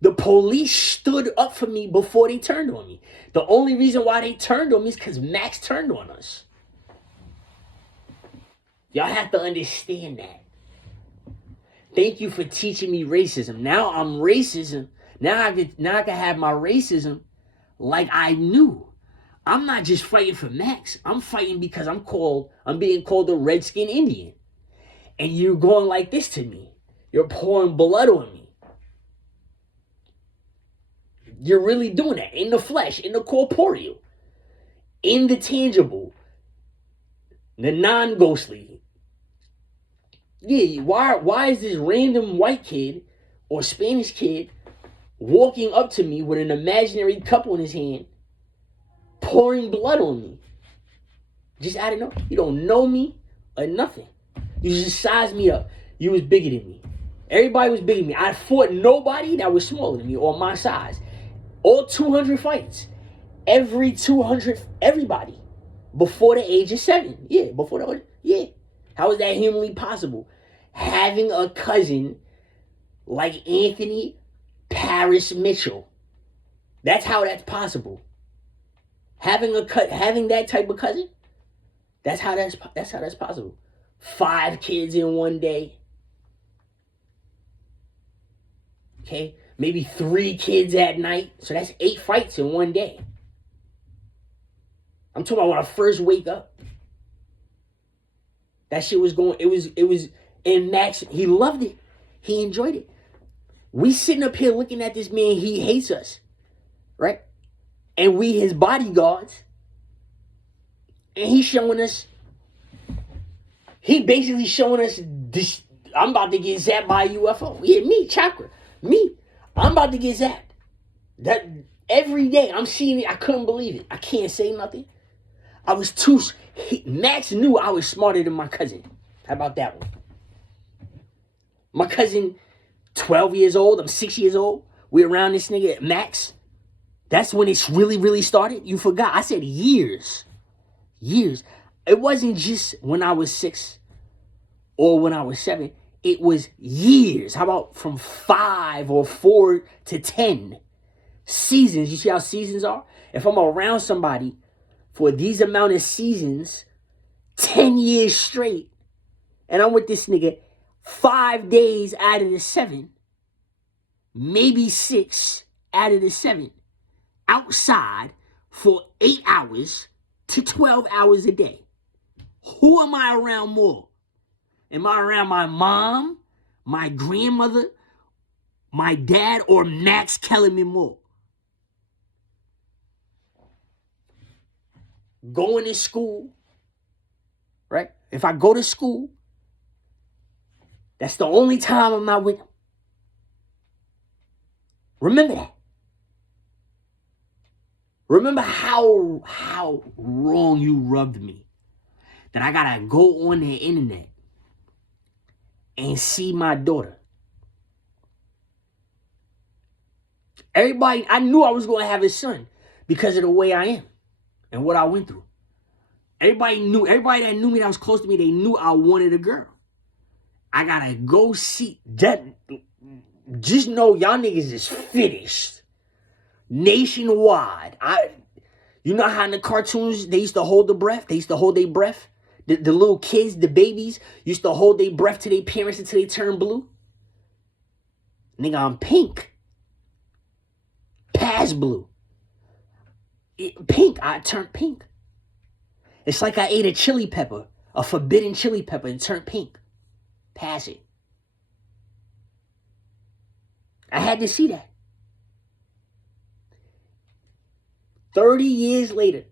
the police stood up for me before they turned on me. The only reason why they turned on me is because Max turned on us. Y'all have to understand that. Thank you for teaching me racism. Now I'm racism. Now I can have my racism like I knew. I'm not just fighting for Max. I'm fighting because I'm being called a Redskin Indian. And you're going like this to me. You're pouring blood on me. You're really doing that in the flesh, in the corporeal, in the tangible, the non-ghostly. Yeah, why is this random white kid or Spanish kid walking up to me with an imaginary cup in his hand, pouring blood on me? Just out of nowhere. You don't know me or nothing. You just sized me up. You was bigger than me. Everybody was bigger than me. I fought nobody that was smaller than me or my size. All 200 fights. Everybody. Before the age of 7. Yeah, yeah. How is that humanly possible? Having a cousin like Anthony Paris Mitchell. That's how that's possible. Having that type of cousin, that's how that's possible. 5 kids in one day. Okay? Maybe 3 kids at night. So that's 8 fights in one day. I'm talking about when I first wake up. That shit was going, it was, and Max, he loved it. He enjoyed it. We sitting up here looking at this man, he hates us. Right? And we his bodyguards. And he's showing us, he basically showing us this, I'm about to get zapped by a UFO. Yeah, me, Chakra. Me. I'm about to get zapped. That every day I'm seeing it. I couldn't believe it. I can't say nothing. Max knew I was smarter than my cousin. How about that one? My cousin, 12 years old. I'm 6 years old. We're around this nigga, Max. That's when it's really, really started. You forgot. I said years. Years. It wasn't just when I was 6 or when I was 7. It was years. How about from 5 or 4 to 10 seasons? You see how seasons are? If I'm around somebody for these amount of seasons, 10 years straight, and I'm with this nigga 5 days out of the 7, maybe 6 out of the 7, outside for 8 hours to 12 hours a day. Who am I around more? Am I around my mom, my grandmother, my dad, or Max Kellerman more? going to school, right? If I go to school, that's the only time I'm not with him. Remember that. Remember how wrong you rubbed me. That I gotta go on the internet and see my daughter. Everybody, I knew I was gonna have a son because of the way I am and what I went through. Everybody that knew me, that was close to me, they knew I wanted a girl. I gotta go see that. Just know y'all niggas is finished. Nationwide. You know how in the cartoons they used to hold the breath? They used to hold their breath. The little kids, the babies, used to hold their breath to their parents until they turn blue. Nigga, I'm pink. Past blue. Pink, I turned pink. It's like I ate a chili pepper, a forbidden chili pepper, and turned pink. Pass it. I had to see that. 30 years later,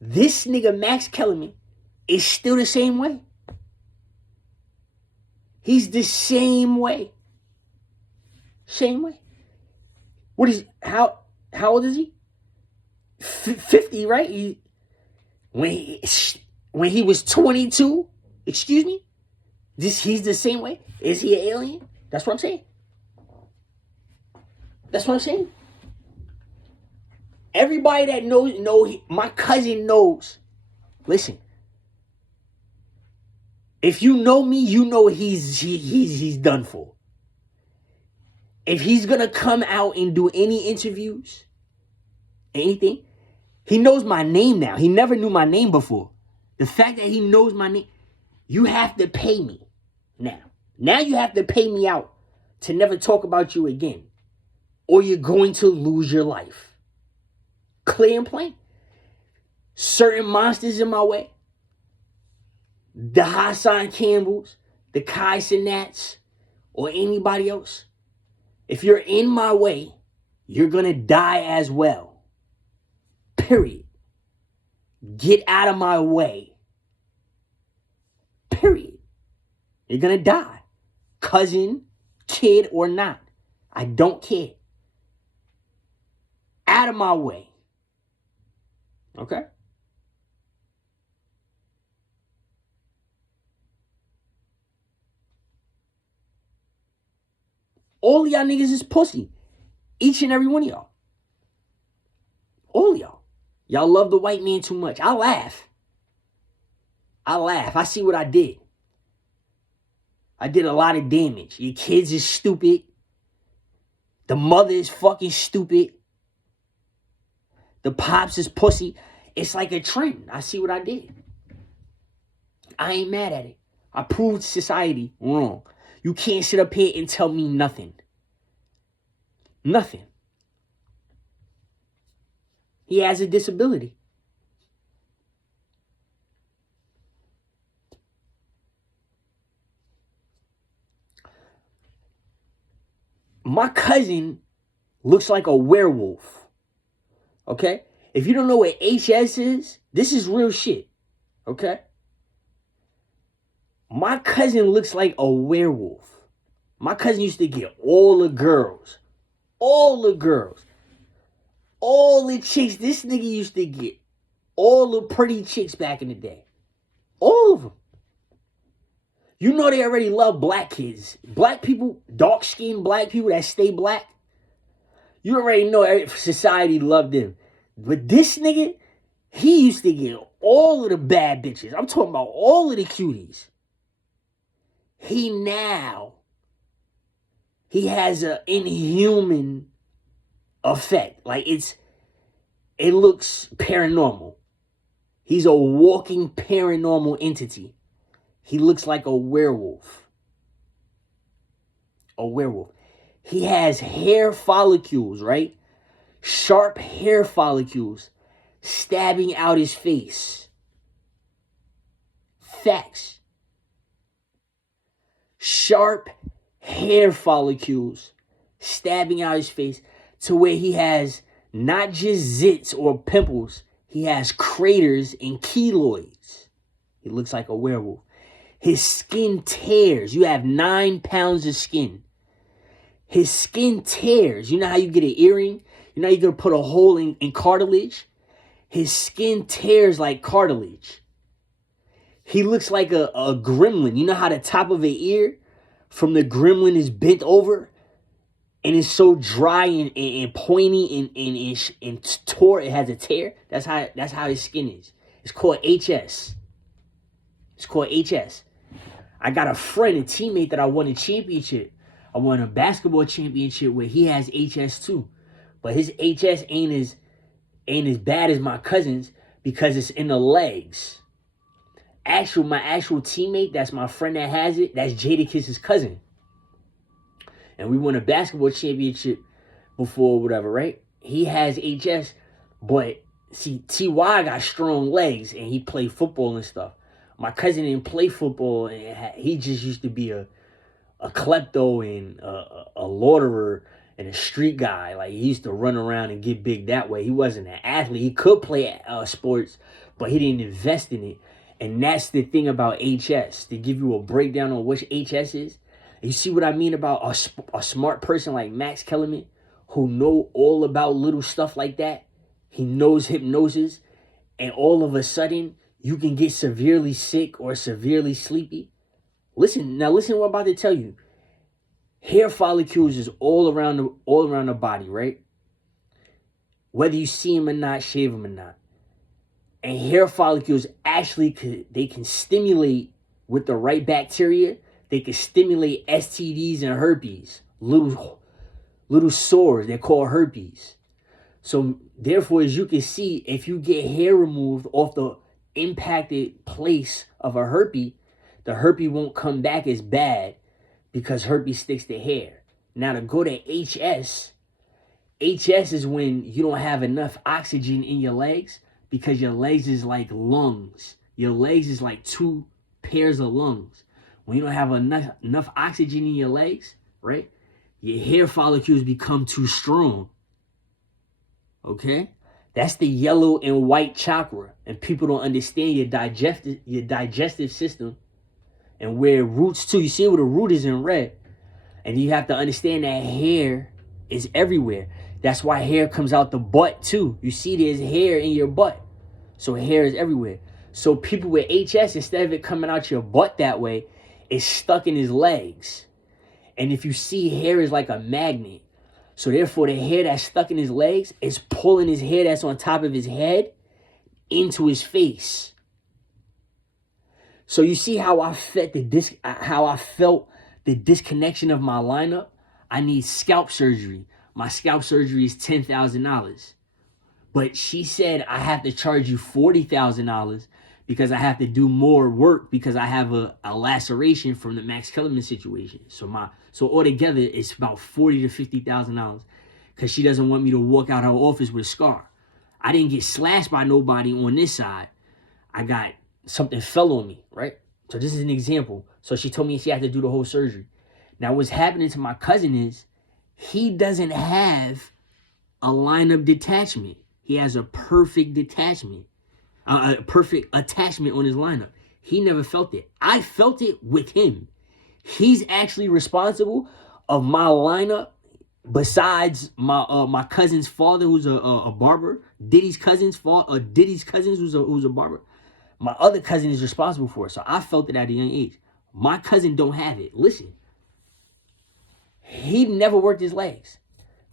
this nigga Max Kellerman is still the same way. He's the same way. Same way. What is, how old is he? 50, right? When he was 22, excuse me? He's the same way? Is he an alien? That's what I'm saying. That's what I'm saying. Everybody that knows, my cousin knows. Listen. If you know me, you know he's done for. If he's gonna come out and do any interviews, anything, he knows my name now. He never knew my name before. The fact that he knows my name, you have to pay me now. Now you have to pay me out to never talk about you again. Or you're going to lose your life. Clear and plain. Certain monsters in my way. The Hassan Campbells, the Kai Cenats, or anybody else. If you're in my way, you're going to die as well. Period. Get out of my way. Period. You're going to die. Cousin, kid, or not. I don't care. Out of my way. Okay? All of y'all niggas is pussy. Each and every one of y'all. All of y'all. Y'all love the white man too much. I laugh. I see what I did. I did a lot of damage. Your kids is stupid. The mother is fucking stupid. The pops is pussy. It's like a trend. I see what I did. I ain't mad at it. I proved society wrong. You can't sit up here and tell me nothing. Nothing. He has a disability. My cousin looks like a werewolf. Okay? If you don't know what HS is, this is real shit. Okay? My cousin looks like a werewolf. My cousin used to get all the girls. All the girls. All the chicks. This nigga used to get all the pretty chicks back in the day. All of them. You know they already love black kids. Black people, dark-skinned black people that stay black. You already know society loved them. But this nigga, he used to get all of the bad bitches. I'm talking about all of the cuties. He has an inhuman effect. Like it looks paranormal. He's a walking paranormal entity. He looks like a werewolf. A werewolf. He has hair follicles, right? Sharp hair follicles stabbing out his face. Facts. Sharp hair follicles stabbing out his face to where he has not just zits or pimples He has craters and keloids. He looks like a werewolf. His skin tears. You have 9 pounds of skin. His skin tears. You know how you get an earring? You know how you're going to put a hole in cartilage? His skin tears like cartilage. He looks like a gremlin. You know how the top of an ear from the gremlin is bent over? And it's so dry and pointy and tore. It has a tear. That's how his skin is. It's called HS. It's called HS. I got a friend, a teammate that I won a championship. I won a basketball championship where he has HS too. But his HS ain't as bad as my cousin's because it's in the legs. My actual teammate, that's my friend that has it, that's Jadakiss' cousin. And we won a basketball championship before, whatever, right? He has HS, but see, T.Y. got strong legs and he played football and stuff. My cousin didn't play football and he just used to be a klepto and a loiterer and a street guy. Like, he used to run around and get big that way. He wasn't an athlete. He could play sports, but he didn't invest in it. And that's the thing about HS. To give you a breakdown on what HS is, you see what I mean about a smart person like Max Kellerman who know all about little stuff like that? He knows hypnosis, and all of a sudden, you can get severely sick or severely sleepy. Listen what I'm about to tell you. Hair follicles is all around the body, right? Whether you see them or not, shave them or not. And hair follicles actually can stimulate with the right bacteria. They can stimulate STDs and herpes, little sores. They're called herpes. So therefore, as you can see, if you get hair removed off the impacted place of a herpes, the herpes won't come back as bad because herpes sticks to hair. Now to go to HS is when you don't have enough oxygen in your legs because your legs is like lungs. Your legs is like 2 pairs of lungs. When you don't have enough oxygen in your legs, right? Your hair follicles become too strong. Okay? That's the yellow and white chakra. And people don't understand your digestive system and where it roots to. You see where the root is in red. And you have to understand that hair is everywhere. That's why hair comes out the butt too. You see there's hair in your butt. So hair is everywhere. So people with HS, instead of it coming out your butt that way, it's stuck in his legs. And if you see, hair is like a magnet. So therefore, the hair that's stuck in his legs is pulling his hair that's on top of his head into his face. So you see how I felt the disconnection of my lineup? I need scalp surgery. My scalp surgery is $10,000. But she said I have to charge you $40,000 because I have to do more work because I have a laceration from the Max Kellerman situation. So altogether it's about $40,000 to $50,000 because she doesn't want me to walk out her office with a scar. I didn't get slashed by nobody on this side. I got something fell on me, right? So this is an example. So she told me she had to do the whole surgery. Now what's happening to my cousin is he doesn't have a lineup detachment. He has a perfect detachment. A perfect attachment on his lineup. He never felt it. I felt it with him. He's actually responsible of my lineup besides my cousin's father, who's a barber. Diddy's cousins who's a barber. My other cousin is responsible for it. So I felt it at a young age. My cousin don't have it. Listen. He never worked his legs.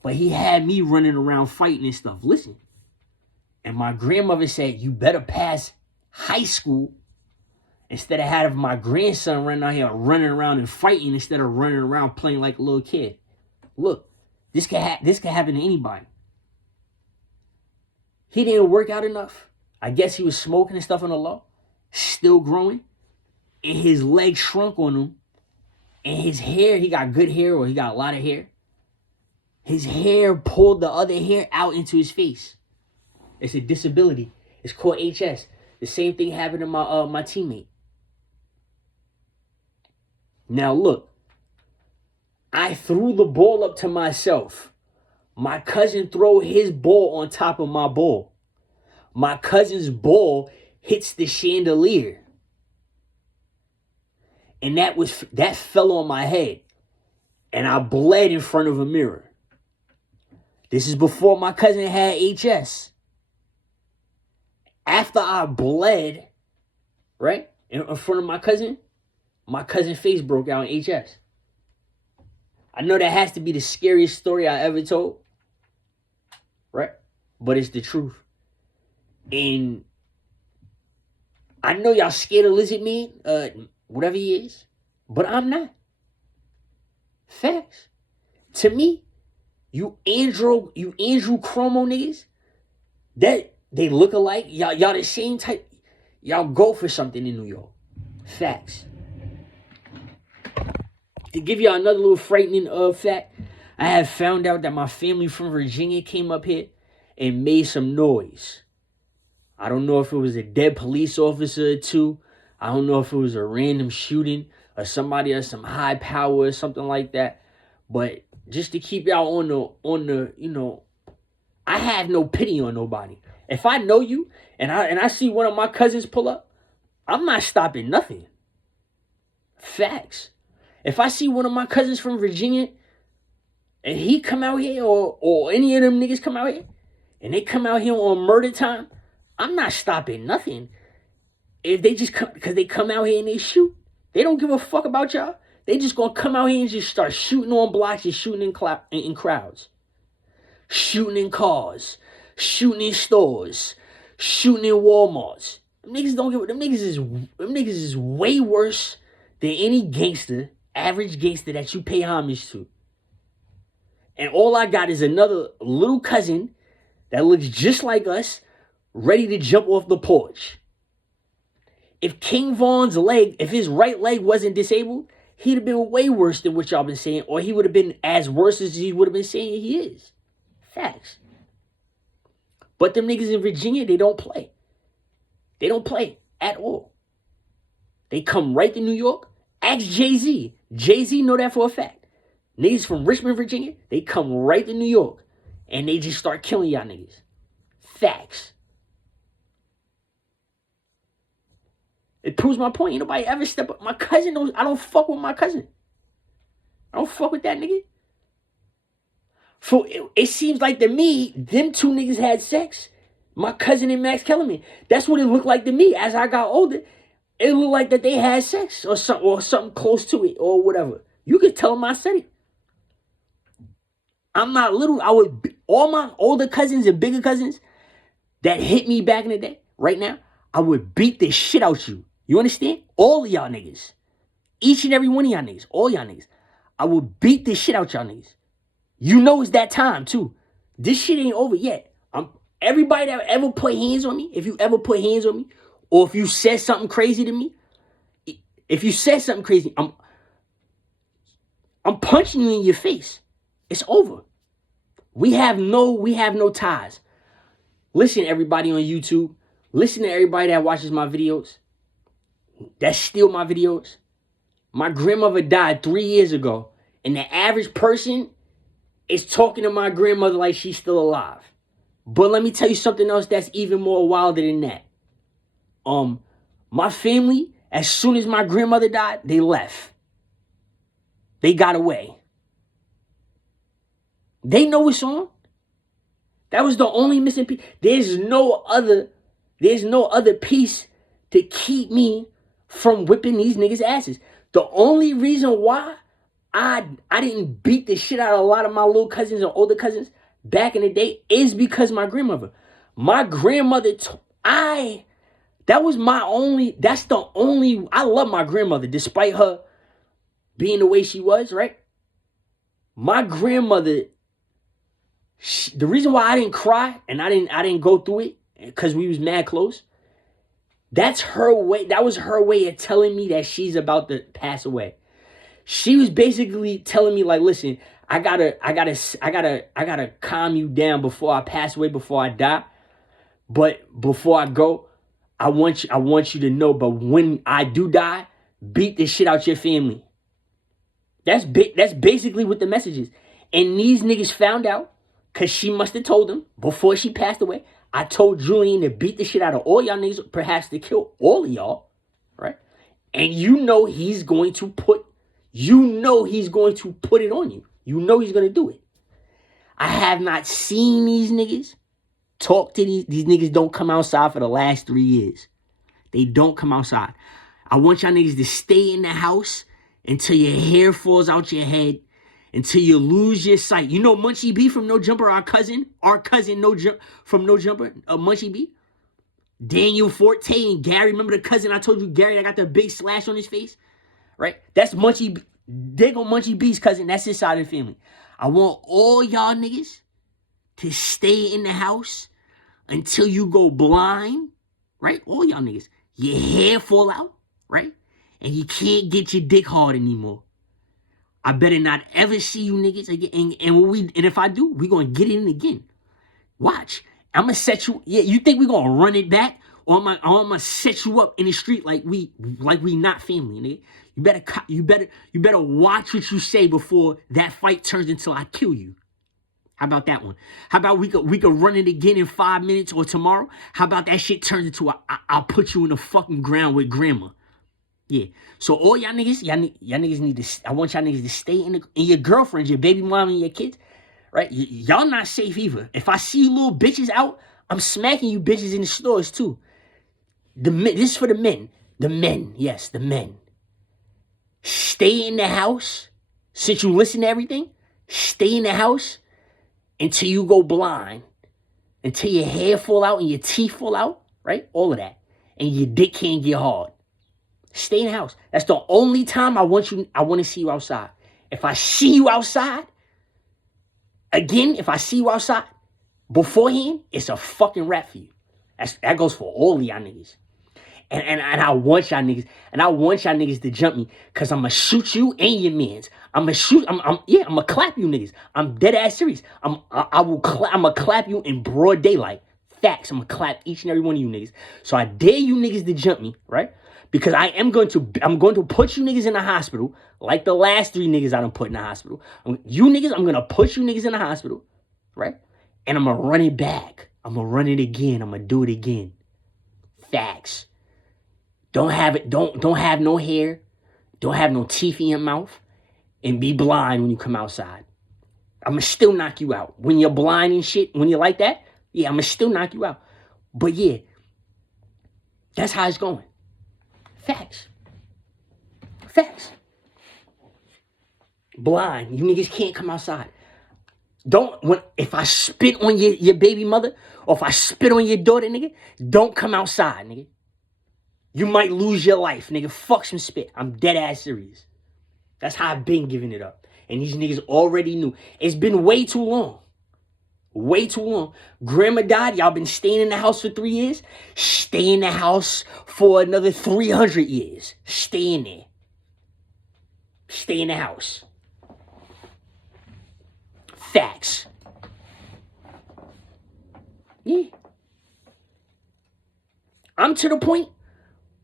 But he had me running around fighting and stuff. Listen. And my grandmother said, you better pass high school instead of having my grandson running out here running around and fighting instead of running around playing like a little kid. Look, this can happen to anybody. He didn't work out enough. I guess he was smoking and stuff on the low, still growing. And his legs shrunk on him. And his hair, he got good hair or he got a lot of hair. His hair pulled the other hair out into his face. It's a disability. It's called HS. The same thing happened to my teammate. Now look, I threw the ball up to myself. My cousin threw his ball on top of my ball. My cousin's ball hits the chandelier. And that fell on my head. And I bled in front of a mirror. This is before my cousin had HS. After I bled, right, in front of my cousin's face broke out in HS. I know that has to be the scariest story I ever told, right? But it's the truth. And I know y'all scared of Lizard Man, whatever he is, but I'm not. Facts. To me, you Andrew Cuomo niggas, that they look alike. Y'all the same type. Y'all go for something in New York. Facts. To give y'all another little frightening fact, I have found out that my family from Virginia came up here and made some noise. I don't know if it was a dead police officer or two. I don't know if it was a random shooting or somebody or some high power or something like that. But just to keep y'all on the, you know, I have no pity on nobody. If I know you and I see one of my cousins pull up, I'm not stopping nothing. Facts. If I see one of my cousins from Virginia and he come out here or any of them niggas come out here and they come out here on murder time, I'm not stopping nothing. If they just come, because they come out here and they shoot, they don't give a fuck about y'all. They just gonna come out here and just start shooting on blocks and shooting in crowds. Shooting in cars, shooting in stores, shooting in Walmarts. Them niggas don't give them niggas is way worse than any gangster, average gangster that you pay homage to. And all I got is another little cousin that looks just like us, ready to jump off the porch. If King Von's leg, if his right leg wasn't disabled, he'd have been way worse than what y'all been saying, or he would have been as worse as he would have been saying he is. Facts. But them niggas in Virginia, they don't play. They don't play at all. They come right to New York. Ask Jay-Z. Jay-Z know that for a fact. Niggas from Richmond, Virginia, they come right to New York. And they just start killing y'all niggas. Facts. It proves my point. Ain't nobody ever step up. My cousin knows I don't fuck with my cousin. I don't fuck with that nigga. So it seems like to me, them two niggas had sex. My cousin and Max Kellerman. That's what it looked like to me. As I got older, it looked like that they had sex or something close to it or whatever. You could tell them I said it. I'm not little. All my older cousins and bigger cousins that hit me back in the day, right now, I would beat the shit out you. You understand? All of y'all niggas. Each and every one of y'all niggas. All y'all niggas. I would beat the shit out y'all niggas. You know it's that time, too. This shit ain't over yet. Everybody that ever put hands on me, if you ever put hands on me, or if you said something crazy to me, if you said something crazy, I'm punching you in your face. It's over. We have no ties. Listen, everybody on YouTube. Listen to everybody that watches my videos. That steal my videos. My grandmother died 3 years ago. And the average person is talking to my grandmother like she's still alive. But let me tell you something else that's even more wilder than that. My family, as soon as my grandmother died, they left. They got away. They know it's on. That was the only missing piece. There's no other piece to keep me from whipping these niggas' asses. The only reason why I didn't beat the shit out of a lot of my little cousins and older cousins back in the day is because my grandmother. My grandmother, I love my grandmother despite her being the way she was, right? My grandmother, the reason why I didn't cry and I didn't go through it because we was mad close, that's her way. That was her way of telling me that she's about to pass away. She was basically telling me like, listen, I gotta calm you down before I pass away, before I die. But before I go, I want you to know, but when I do die, beat the shit out your family. That's basically what the message is. And these niggas found out because she must have told them before she passed away. I told Julian to beat the shit out of all y'all niggas, perhaps to kill all of y'all, right? And you know he's going to put it on you. You know he's going to do it. I have not seen these niggas talk to these niggas don't come outside for the last 3 years. They don't come outside. I want y'all niggas to stay in the house until your hair falls out your head, until you lose your sight. You know Munchie B from No Jumper, our cousin from No Jumper, Munchie B? Daniel Forte and Gary. Remember the cousin I told you, Gary, that got the big slash on his face? Right? That's Munchie B. They go Munchie B's cousin. That's his side of the family. I want all y'all niggas to stay in the house until you go blind, right? All y'all niggas. Your hair fall out, right? And you can't get your dick hard anymore. I better not ever see you niggas again. And if I do, we gonna get it in again. Watch. I'm gonna set you. Yeah, you think we gonna run it back, or I'm gonna set you up in the street like we not family, nigga. You better watch what you say before that fight turns until I kill you. How about that one? How about we could run it again in 5 minutes or tomorrow? How about that shit turns into I'll put you in the fucking ground with grandma. Yeah. So all y'all niggas need to. I want y'all niggas to stay in your girlfriends, your baby mom, and your kids. Right? Y'all not safe either. If I see you little bitches out, I'm smacking you bitches in the stores too. This is for the men. The men. Yes, the men. Stay in the house. Since you listen to everything, stay in the house until you go blind. Until your hair fall out and your teeth fall out. Right? All of that. And your dick can't get hard. Stay in the house. That's the only time I want to see you outside. If I see you outside, again, if I see you outside beforehand, it's a fucking wrap for you. That goes for all of y'all niggas. And I want y'all niggas to jump me, because I'm gonna shoot you and your mans. I'm gonna clap you niggas. I'm dead ass serious. I'm gonna clap you in broad daylight. Facts. I'm gonna clap each and every one of you niggas. So I dare you niggas to jump me, right? Because I'm going to put you niggas in the hospital like the last 3 niggas I done put in the hospital. I'm going to put you niggas in the hospital, right? And I'm going to run it back. I'm going to run it again. I'm going to do it again. Facts. Don't have no hair. Don't have no teeth in your mouth. And be blind when you come outside. I'm going to still knock you out. When you're blind and shit, when you're like that, yeah, I'm going to still knock you out. But yeah, that's how it's going. Facts. Blind. You niggas can't come outside. If I spit on your baby mother, or if I spit on your daughter, nigga, don't come outside, nigga. You might lose your life, nigga. Fuck some spit. I'm dead ass serious. That's how I've been giving it up. And these niggas already knew. It's been way too long. Way too long. Grandma died. Y'all been staying in the house for 3 years. Stay in the house for another 300 years. Stay in there. Stay in the house. Facts. Yeah. I'm to the point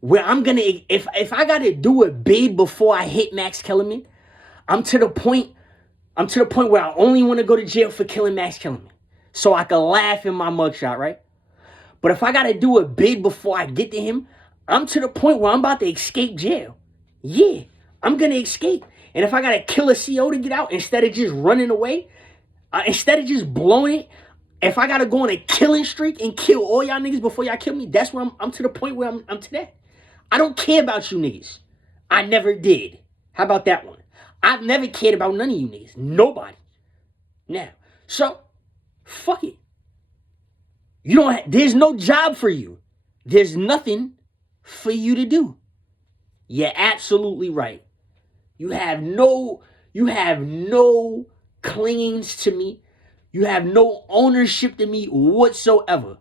where I'm gonna, if I gotta do a bid before I hit Max Kellerman, I'm to the point where I only want to go to jail for killing Max Kellerman. So I can laugh in my mugshot, right? But if I got to do a bid before I get to him, I'm to the point where I'm about to escape jail. Yeah, I'm going to escape. And if I got to kill a CO to get out instead of just running away, instead of just blowing it, if I got to go on a killing streak and kill all y'all niggas before y'all kill me, that's where I'm to the point where I'm today. I don't care about you niggas. I never did. How about that one? I've never cared about none of you niggas. Nobody. Now, so, fuck it. There's no job for you. There's nothing for you to do. You're absolutely right. You have no clingings to me. You have no ownership to me whatsoever.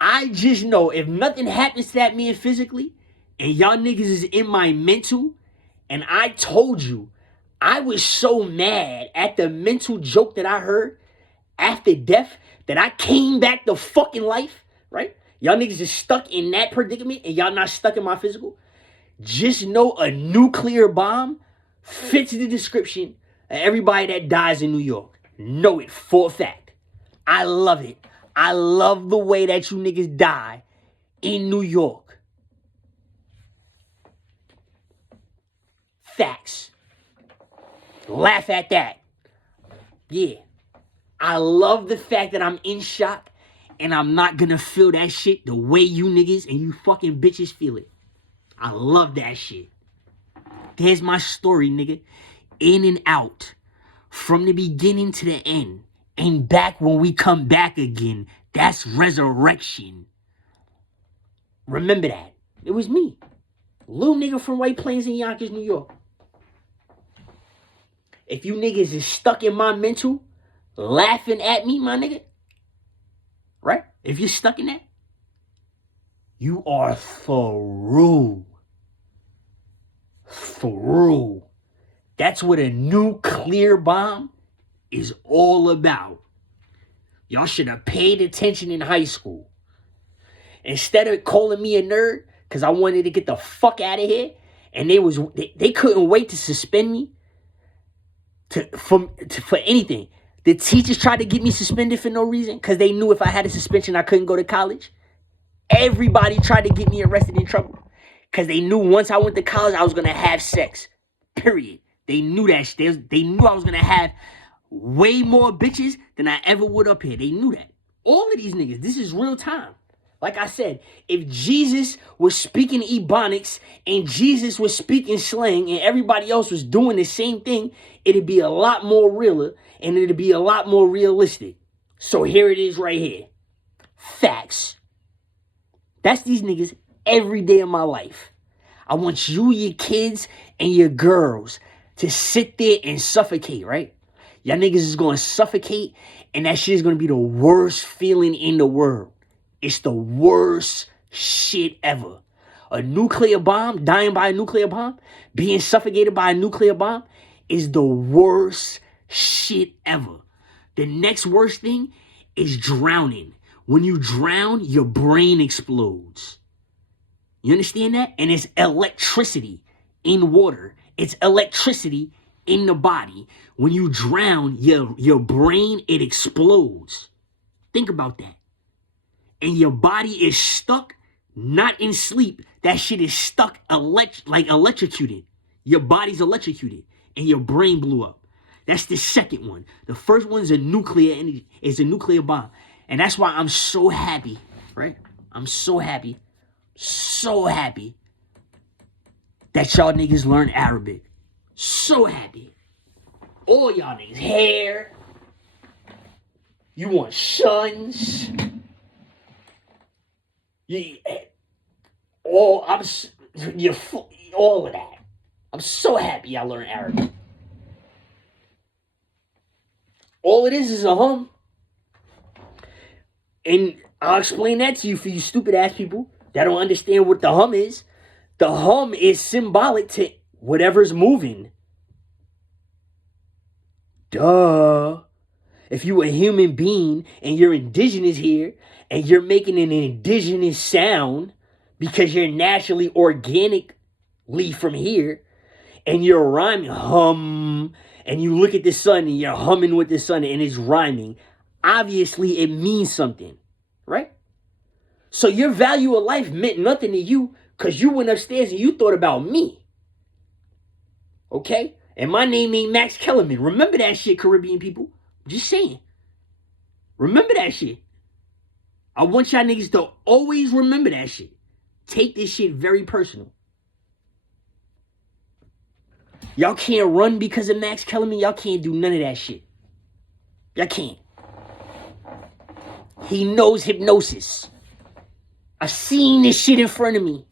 I just know if nothing happens to that man physically, and y'all niggas is in my mental, and I told you, I was so mad at the mental joke that I heard after death that I came back to fucking life, right? Y'all niggas is stuck in that predicament and y'all not stuck in my physical. Just know a nuclear bomb fits the description of everybody that dies in New York. Know it for a fact. I love it. I love the way that you niggas die in New York. Facts. Laugh at that. Yeah. I love the fact that I'm in shock and I'm not gonna feel that shit the way you niggas and you fucking bitches feel it. I love that shit. There's my story, nigga. In and out. From the beginning to the end. And back when we come back again. That's resurrection. Remember that. It was me. Little nigga from White Plains in Yonkers, New York. If you niggas is stuck in my mental, laughing at me, my nigga, right? If you're stuck in that, you are through. Through. That's what a nuclear bomb is all about. Y'all should have paid attention in high school. Instead of calling me a nerd, because I wanted to get the fuck out of here, and they couldn't wait to suspend me for anything. The teachers tried to get me suspended for no reason because they knew if I had a suspension, I couldn't go to college. Everybody tried to get me arrested in trouble because they knew once I went to college, I was going to have sex. Period. They knew that. They knew I was going to have way more bitches than I ever would up here. They knew that. All of these niggas, this is real time. Like I said, if Jesus was speaking Ebonics and Jesus was speaking slang and everybody else was doing the same thing, it'd be a lot more realer and it'd be a lot more realistic. So here it is right here. Facts. That's these niggas every day of my life. I want you, your kids, and your girls to sit there and suffocate, right? Y'all niggas is going to suffocate and that shit is going to be the worst feeling in the world. It's the worst shit ever. A nuclear bomb, dying by a nuclear bomb, being suffocated by a nuclear bomb is the worst shit ever. The next worst thing is drowning. When you drown, your brain explodes. You understand that? And it's electricity in water. It's electricity in the body. When you drown, your brain, it explodes. Think about that. And your body is stuck, not in sleep. That shit is stuck like electrocuted. Your body's electrocuted and your brain blew up. That's the second one. The first one's a nuclear bomb. And that's why I'm so happy, right? I'm so happy that y'all niggas learn Arabic. So happy. All y'all niggas, hair. You want sons. All of that. I'm so happy I learned Arabic. All it is a hum. And I'll explain that to you for you stupid ass people that don't understand what the hum is. The hum is symbolic to whatever's moving. Duh. If you a human being and you're indigenous here and you're making an indigenous sound because you're naturally organically from here and you're rhyming, hum, and you look at the sun and you're humming with the sun and it's rhyming, obviously it means something, right? So your value of life meant nothing to you because you went upstairs and you thought about me. Okay? And my name ain't Max Kellerman. Remember that shit, Caribbean people. Just saying. Remember that shit. I want y'all niggas to always remember that shit. Take this shit very personal. Y'all can't run because of Max Kellerman. Y'all can't do none of that shit. Y'all can't. He knows hypnosis. I've seen this shit in front of me.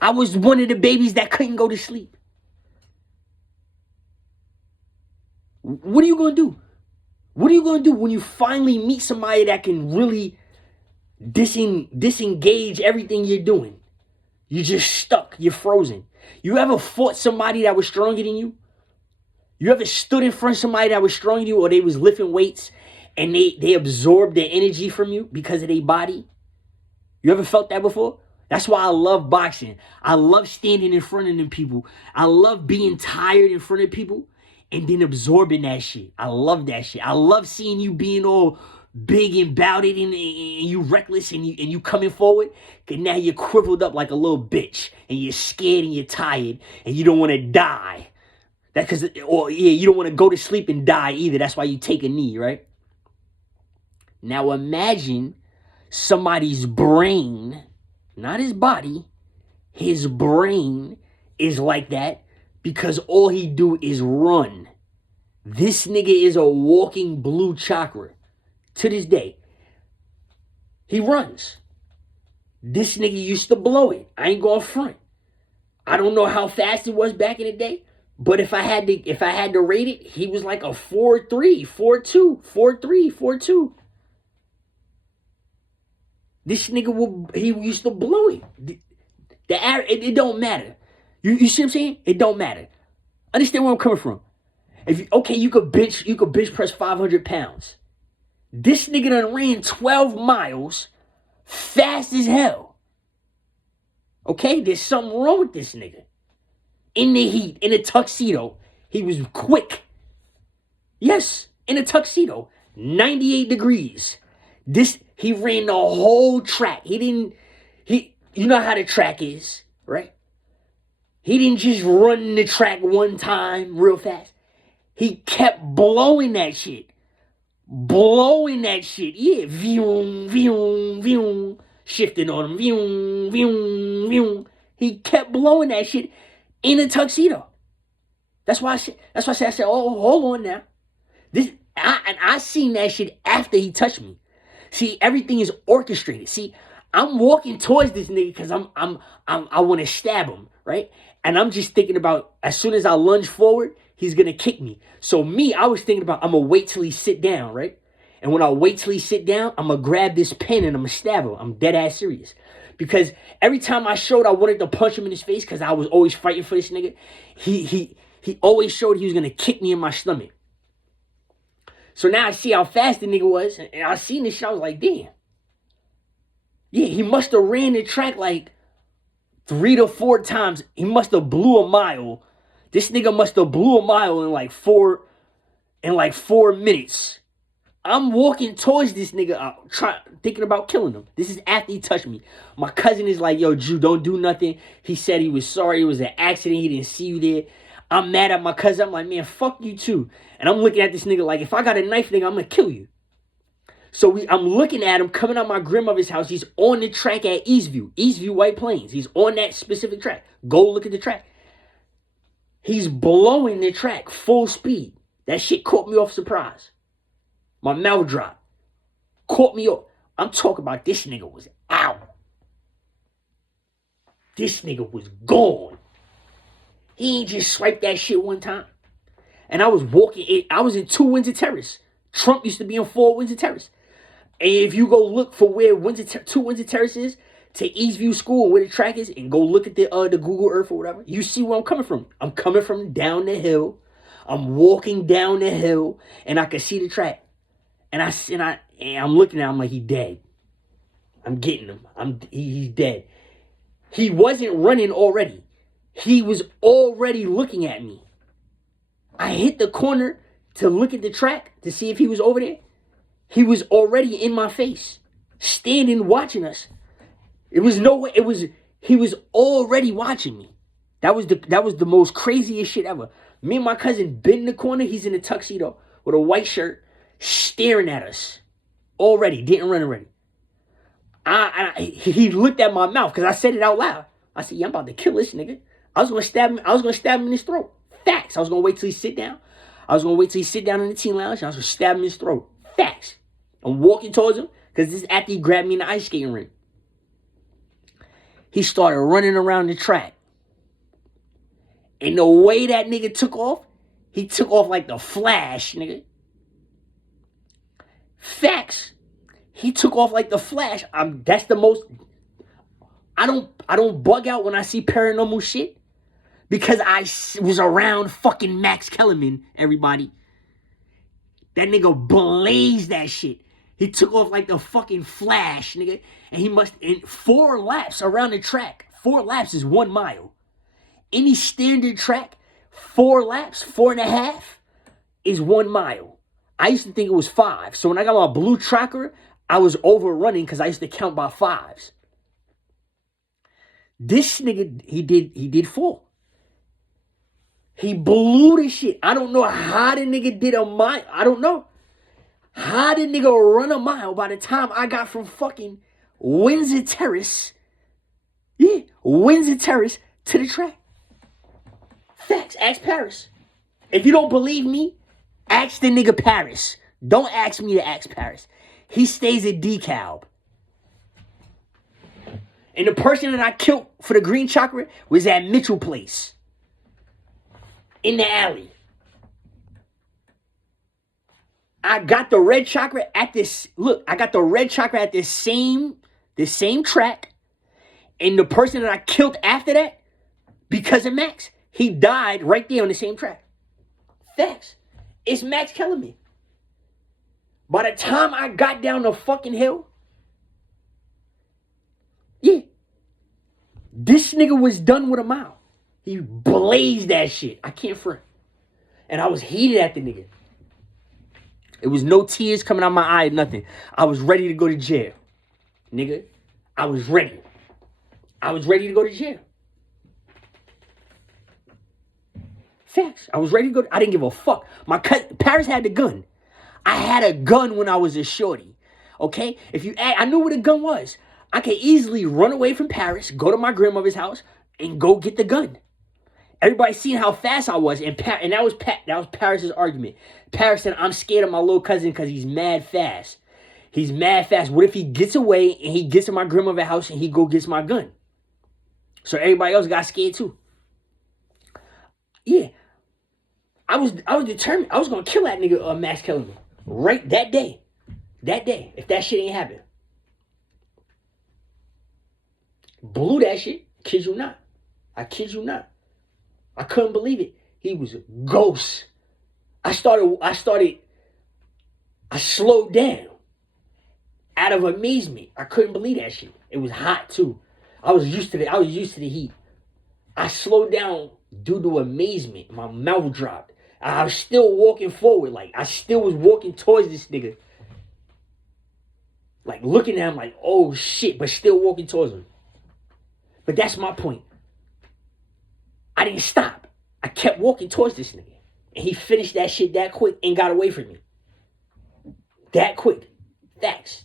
I was one of the babies that couldn't go to sleep. What are you going to do? What are you going to do when you finally meet somebody that can really disengage everything you're doing? You're just stuck. You're frozen. You ever fought somebody that was stronger than you? You ever stood in front of somebody that was stronger than you or they was lifting weights and they absorbed their energy from you because of their body? You ever felt that before? That's why I love boxing. I love standing in front of them people. I love being tired in front of people and then absorbing that shit. I love that shit. I love seeing you being all big and bouted and you reckless and you coming forward. Cause now you're crippled up like a little bitch and you're scared and you're tired and you don't want to die. You don't want to go to sleep and die either. That's why you take a knee, right? Now imagine somebody's brain, not his body, his brain is like that because all he do is run. This nigga is a walking blue chakra. To this day, he runs. This nigga used to blow it. I ain't going front. I don't know how fast it was back in the day, but if I had to rate it, he was like a 4.3, 4.2, 4.3, 4.2. This nigga he used to blow it. It don't matter. You see what I'm saying? It don't matter. Understand where I'm coming from. You could bench press 500 pounds. This nigga done ran 12 miles fast as hell. Okay, there's something wrong with this nigga. In the heat, in a tuxedo, he was quick. Yes, in a tuxedo, 98 degrees. He ran the whole track. You know how the track is, right? He didn't just run the track one time real fast. He kept blowing that shit. Yeah. Vroom, vroom, vroom. Shifting on him. Vroom, vroom, vroom. He kept blowing that shit in a tuxedo. That's why I said, oh, hold on now. I seen that shit after he touched me. See, everything is orchestrated. See, I'm walking towards this nigga because I want to stab him, right? And I'm just thinking about as soon as I lunge forward, he's gonna kick me. So I was thinking about I'm gonna wait till he sit down, right? And when I wait till he sit down, I'm gonna grab this pen and I'm gonna stab him. I'm dead ass serious. Because every time I showed I wanted to punch him in his face because I was always fighting for this nigga, he always showed he was gonna kick me in my stomach. So now I see how fast the nigga was, and I seen this shit, I was like, damn. Yeah, he must have ran the track like 3 to 4 times. He must have blew a mile. This nigga must have blew a mile in like 4 minutes. I'm walking towards this nigga, thinking about killing him. This is after he touched me. My cousin is like, yo, Drew, don't do nothing. He said he was sorry. It was an accident. He didn't see you there. I'm mad at my cousin. I'm like, man, fuck you too. And I'm looking at this nigga like, if I got a knife, nigga, I'm going to kill you. So I'm looking at him coming out my grandmother's house. He's on the track at Eastview White Plains. He's on that specific track. Go look at the track. He's blowing the track full speed. That shit caught me off surprise. My mouth dropped. Caught me off. I'm talking about this nigga was out. This nigga was gone. He ain't just swiped that shit one time. And I was I was in 2 Windsor Terrace. Trump used to be in 4 Windsor Terrace. And if you go look for where 2 Windsor Terrace is, to Eastview School and where the track is, and go look at the Google Earth or whatever, you see where I'm coming from. I'm coming from down the hill. I'm walking down the hill, and I can see the track. And I'm looking at him like he dead. I'm getting him. He's dead. He wasn't running already. He was already looking at me. I hit the corner to look at the track to see if he was over there. He was already in my face, standing watching us. It was no way. He was already watching me. That was the most craziest shit ever. Me and my cousin been in the corner. He's in a tuxedo with a white shirt, staring at us. Already didn't run already. He looked at my mouth because I said it out loud. I said, "Yeah, I'm about to kill this nigga." I was gonna stab him in his throat. Facts. I was gonna wait till he sit down. I was gonna wait till he sit down in the teen lounge. And I was gonna stab him in his throat. Facts. I'm walking towards him because this is after he grabbed me in the ice skating rink. He started running around the track. And the way that nigga took off, he took off like the Flash, nigga. Facts. He took off like the Flash. That's the most. I don't bug out when I see paranormal shit because I was around fucking Max Kellerman, everybody. That nigga blazed that shit. He took off like the fucking Flash, nigga. And he in 4 laps around the track. 4 laps is 1 mile. Any standard track, 4 laps, 4.5 is 1 mile. I used to think it was 5. So when I got my blue tracker, I was overrunning because I used to count by 5s. This nigga, he did 4. He blew the shit. I don't know how the nigga did a mile. I don't know how the nigga run a mile by the time I got from fucking Windsor Terrace. Yeah, Windsor Terrace to the track. Facts. Ask Paris. If you don't believe me, ask the nigga Paris. Don't ask me to ask Paris. He stays at DeKalb. And the person that I killed for the green chocolate was at Mitchell Place. In the alley. I got the red chocolate at this. Look, I got the red chocolate at this same track. And the person that I killed after that, because of Max, he died right there on the same track. Facts. It's Max Kellerman. By the time I got down the fucking hill, yeah, this nigga was done with a mile. He blazed that shit. I can't front. And I was heated at the nigga. It was no tears coming out my eye, nothing. I was ready to go to jail. Nigga, I was ready. I was ready to go to jail. Facts. I was ready to go. I didn't give a fuck. My cousin, Paris had the gun. I had a gun when I was a shorty. Okay? If you ask, I knew what a gun was. I could easily run away from Paris, go to my grandmother's house, and go get the gun. Everybody seen how fast I was, and that was Paris's argument. Paris said, I'm scared of my little cousin because he's mad fast. He's mad fast. What if he gets away and he gets to my grandmother's house and he go gets my gun? So everybody else got scared too. Yeah. I was determined. I was gonna kill that nigga Max Kellerman. Right that day. That day. If that shit ain't happen. Blew that shit. Kid you not. I kid you not. I couldn't believe it. He was a ghost. I slowed down. Out of amazement. I couldn't believe that shit. It was hot too. I was used to the heat. I slowed down due to amazement. My mouth dropped. I was still walking forward. Like, I still was walking towards this nigga. Like, looking at him like, oh shit, but still walking towards him. But that's my point. I didn't stop. I kept walking towards this nigga. And he finished that shit that quick and got away from me. That quick. Facts.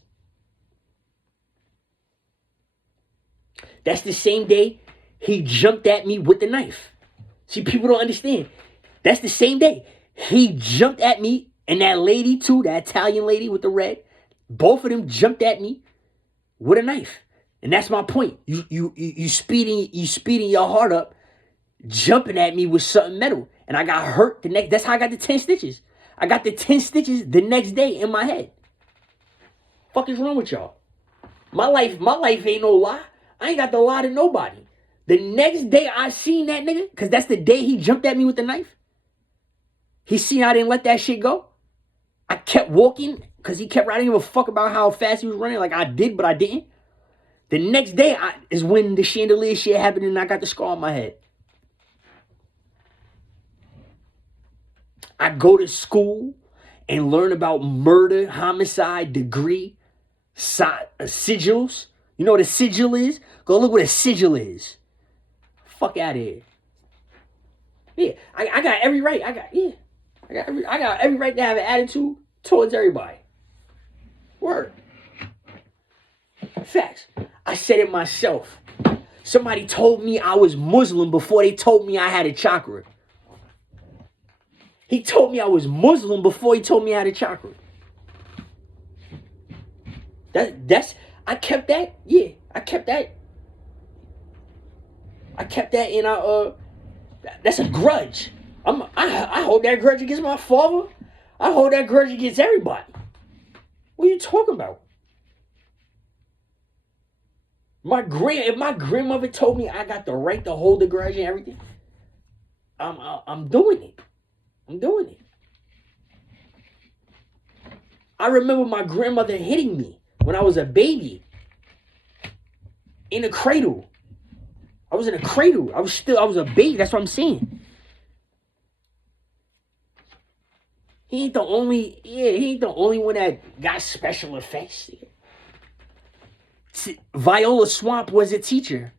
That's the same day he jumped at me with the knife. See, people don't understand. That's the same day. He jumped at me, and that lady too, that Italian lady with the red, both of them jumped at me with a knife. And that's my point. You speeding your heart up, jumping at me with something metal. And I got hurt the next. That's how I got the 10 stitches. I got the 10 stitches the next day in my head. Fuck is wrong with y'all? My life ain't no lie. I ain't got to lie to nobody. The next day I seen that nigga, because that's the day he jumped at me with the knife. He seen I didn't let that shit go. I kept walking because he kept writing a fuck about how fast he was running. Like I did, but I didn't. The next day is when the chandelier shit happened and I got the scar on my head. I go to school and learn about murder, homicide, degree, sigils. You know what a sigil is? Go look what a sigil is. Fuck out of here. Yeah, I got every right. I got every right to have an attitude towards everybody. Word. Facts. I said it myself. Somebody told me I was Muslim before they told me I had a chakra. He told me I was Muslim before he told me I had a chakra. I kept that. Yeah, I kept that. And that's a grudge. I hold that grudge against my father. I hold that grudge against everybody. What are you talking about? If my grandmother told me I got the right to hold the grudge and everything, I'm doing it. I'm doing it. I remember my grandmother hitting me when I was a baby. In a cradle. I was in a cradle. I was a baby. That's what I'm saying. He ain't the only one that got special effects. Viola Swamp was a teacher.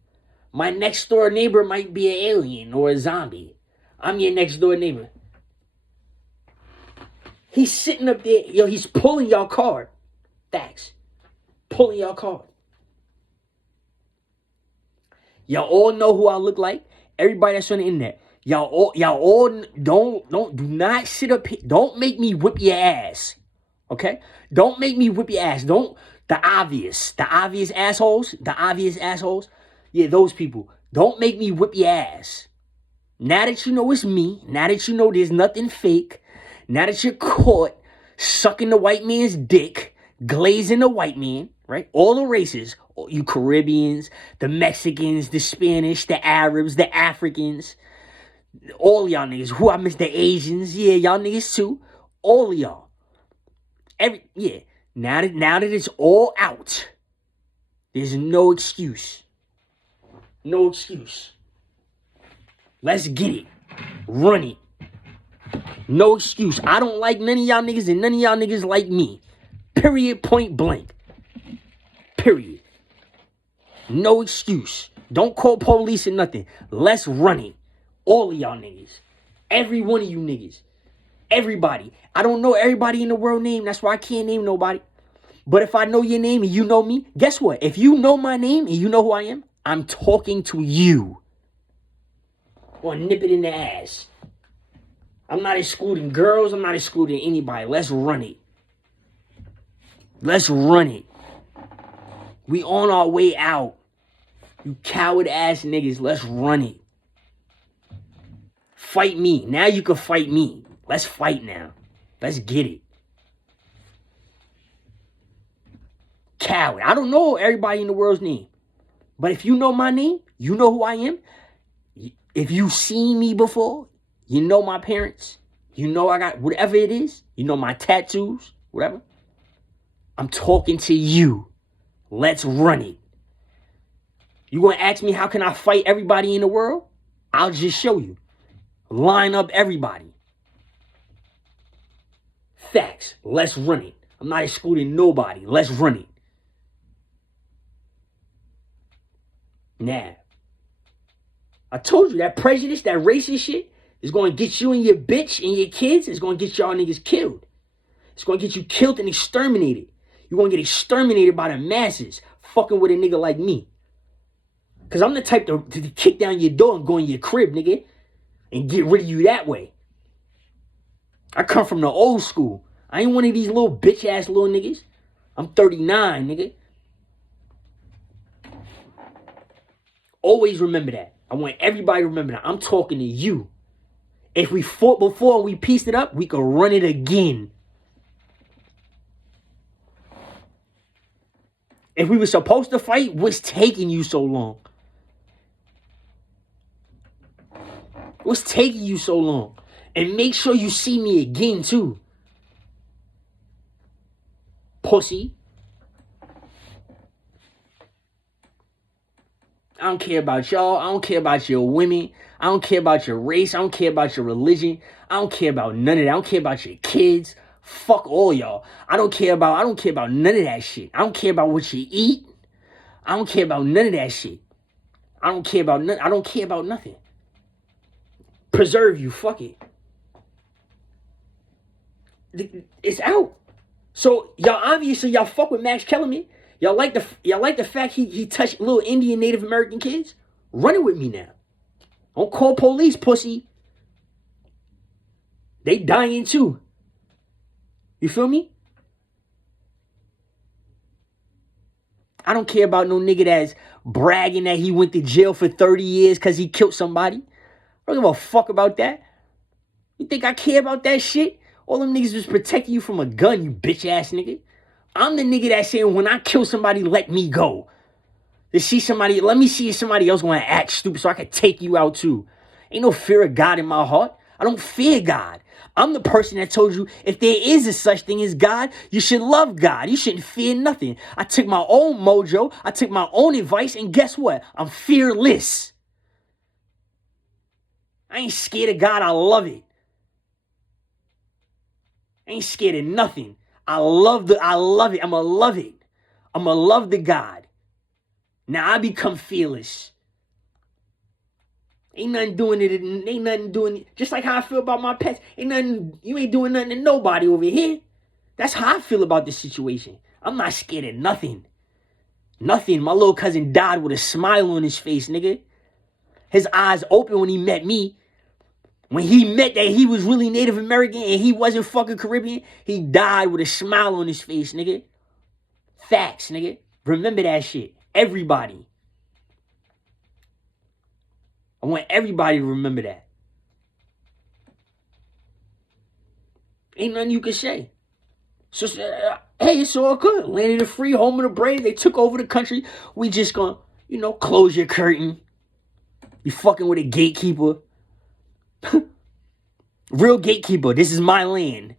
My next door neighbor might be an alien or a zombie. I'm your next door neighbor. He's sitting up there, he's pulling y'all card. Facts. Pulling y'all card. Y'all all know who I look like. Everybody that's on the internet. Y'all all do not sit up here. Don't make me whip your ass. Okay? Don't make me whip your ass. The obvious assholes. Yeah, those people. Don't make me whip your ass. Now that you know it's me, now that you know there's nothing fake, now that you're caught sucking the white man's dick, glazing the white man, right? All the races, you Caribbeans, the Mexicans, the Spanish, the Arabs, the Africans, all y'all niggas. Who I miss, the Asians, yeah, y'all niggas too. All of y'all. Now that it's all out, there's no excuse. No excuse. Let's get it. Run it. No excuse. I don't like none of y'all niggas and none of y'all niggas like me. Period. Point blank. Period. No excuse. Don't call police or nothing. Let's run it. All of y'all niggas. Every one of you niggas. Everybody. I don't know everybody in the world name. That's why I can't name nobody. But if I know your name and you know me, guess what? If you know my name and you know who I am, I'm talking to you. Or nip it in the ass. I'm not excluding girls. I'm not excluding anybody. Let's run it. Let's run it. We on our way out. You coward ass niggas. Let's run it. Fight me. Now you can fight me. Let's fight now. Let's get it. Coward. I don't know everybody in the world's name. But if you know my name, you know who I am. If you've seen me before, you know my parents. You know I got whatever it is. You know my tattoos, whatever. I'm talking to you. Let's run it. You gonna ask me how can I fight everybody in the world? I'll just show you. Line up everybody. Facts. Let's run it. I'm not excluding nobody. Let's run it. Now, I told you that prejudice, that racist shit is going to get you and your bitch and your kids. It's going to get y'all niggas killed. It's going to get you killed and exterminated. You're going to get exterminated by the masses fucking with a nigga like me. Because I'm the type to kick down your door and go in your crib, nigga, and get rid of you that way. I come from the old school. I ain't one of these little bitch-ass little niggas. I'm 39, nigga. Always remember that. I want everybody to remember that. I'm talking to you. If we fought before and we pieced it up, we could run it again. If we were supposed to fight, what's taking you so long? What's taking you so long? And make sure you see me again, too. Pussy. I don't care about y'all. I don't care about your women. I don't care about your race. I don't care about your religion. I don't care about none of that. I don't care about your kids. Fuck all y'all. I don't care about none of that shit. I don't care about what you eat. I don't care about none of that shit. I don't care about nothing. Preserve you. Fuck it. It's out. So y'all fuck with Max Kellerman. Y'all like the fact he touched little Indian Native American kids? Run it with me now. Don't call police, pussy. They dying too. You feel me? I don't care about no nigga that's bragging that he went to jail for 30 years because he killed somebody. I don't give a fuck about that. You think I care about that shit? All them niggas was protecting you from a gun, you bitch ass nigga. I'm the nigga that's saying when I kill somebody, let me go. Let me see if somebody else gonna act stupid so I can take you out too. Ain't no fear of God in my heart. I don't fear God. I'm the person that told you if there is a such thing as God, you should love God. You shouldn't fear nothing. I took my own mojo. I took my own advice. And guess what? I'm fearless. I ain't scared of God. I love it. ain't scared of nothing. I love it. I'ma love it. I'ma love the God. Now I become fearless. Ain't nothing doing it. Just like how I feel about my pets. You ain't doing nothing to nobody over here. That's how I feel about this situation. I'm not scared of nothing. Nothing. My little cousin died with a smile on his face, nigga. His eyes open when he met me. When he met that he was really Native American and he wasn't fucking Caribbean, he died with a smile on his face, nigga. Facts, nigga. Remember that shit. Everybody. I want everybody to remember that. Ain't nothing you can say. So, hey, it's all good. Landed the free, home of the brave. They took over the country. We just gonna, close your curtain. You fucking with a gatekeeper. Real gatekeeper. This is my land.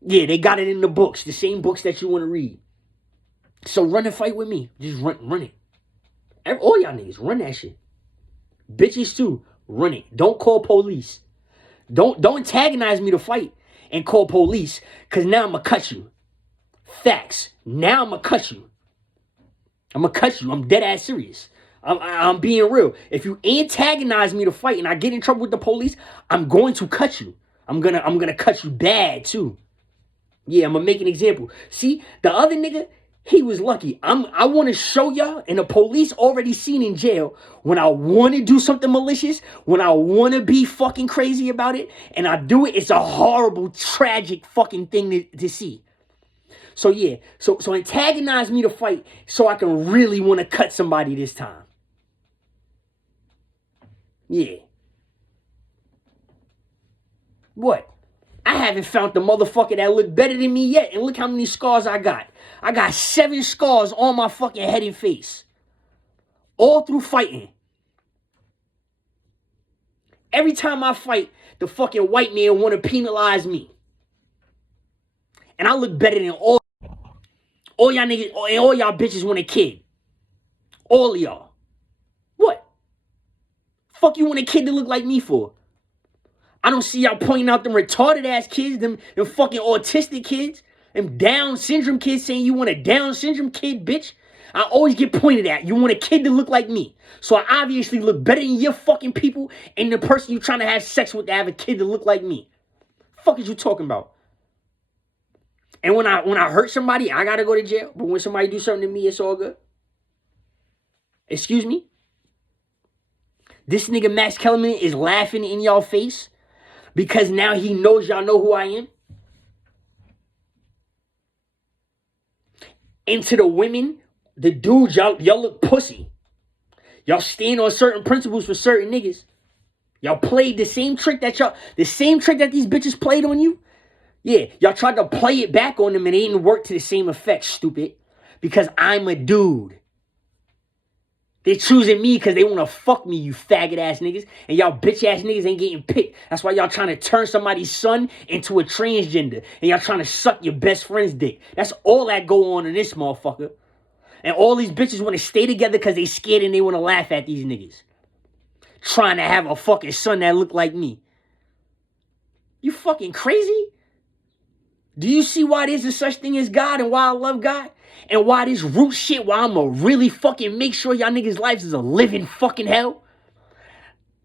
Yeah, they got it in the books. The same books that you want to read. So run and fight with me. Just run it. All y'all niggas, run that shit. Bitches too, run it. Don't call police. Don't antagonize me to fight and call police, because now I'm going to cut you. Facts. Now I'm going to cut you. I'm going to cut you. I'm dead ass serious. I'm being real. If you antagonize me to fight and I get in trouble with the police, I'm going to cut you. I'm gonna cut you bad too. Yeah, I'm gonna make an example. See, the other nigga, he was lucky. I want to show y'all, and the police already seen in jail, when I want to do something malicious, when I want to be fucking crazy about it, and I do it, it's a horrible, tragic fucking thing to see. So yeah, so antagonize me to fight so I can really want to cut somebody this time. Yeah. What? I haven't found the motherfucker that look better than me yet, and look how many scars I got. I got 7 scars on my fucking head and face. All through fighting. Every time I fight, the fucking white man want to penalize me. And I look better than all y'all niggas, and all y'all bitches want a kid. All of y'all. What? Fuck you want a kid to look like me for? I don't see y'all pointing out them retarded ass kids, them fucking autistic kids, them Down syndrome kids saying you want a Down syndrome kid, bitch. I always get pointed at. You want a kid to look like me. So I obviously look better than your fucking people and the person you trying to have sex with to have a kid to look like me. Fuck is you talking about? And when I hurt somebody, I gotta go to jail. But when somebody do something to me, it's all good. Excuse me? This nigga Max Kellerman is laughing in y'all face because now he knows y'all know who I am. And to the women, the dudes, y'all look pussy. Y'all stand on certain principles for certain niggas. Y'all played the same trick that these bitches played on you. Yeah, y'all tried to play it back on them and it didn't work to the same effect, stupid. Because I'm a dude. They're choosing me because they want to fuck me, you faggot ass niggas. And y'all bitch ass niggas ain't getting picked. That's why y'all trying to turn somebody's son into a transgender. And y'all trying to suck your best friend's dick. That's all that go on in this motherfucker. And all these bitches want to stay together because they scared and they want to laugh at these niggas. Trying to have a fucking son that look like me. You fucking crazy? Do you see why there's a such thing as God and why I love God? And why this root shit, why I'ma really fucking make sure y'all niggas' lives is a living fucking hell?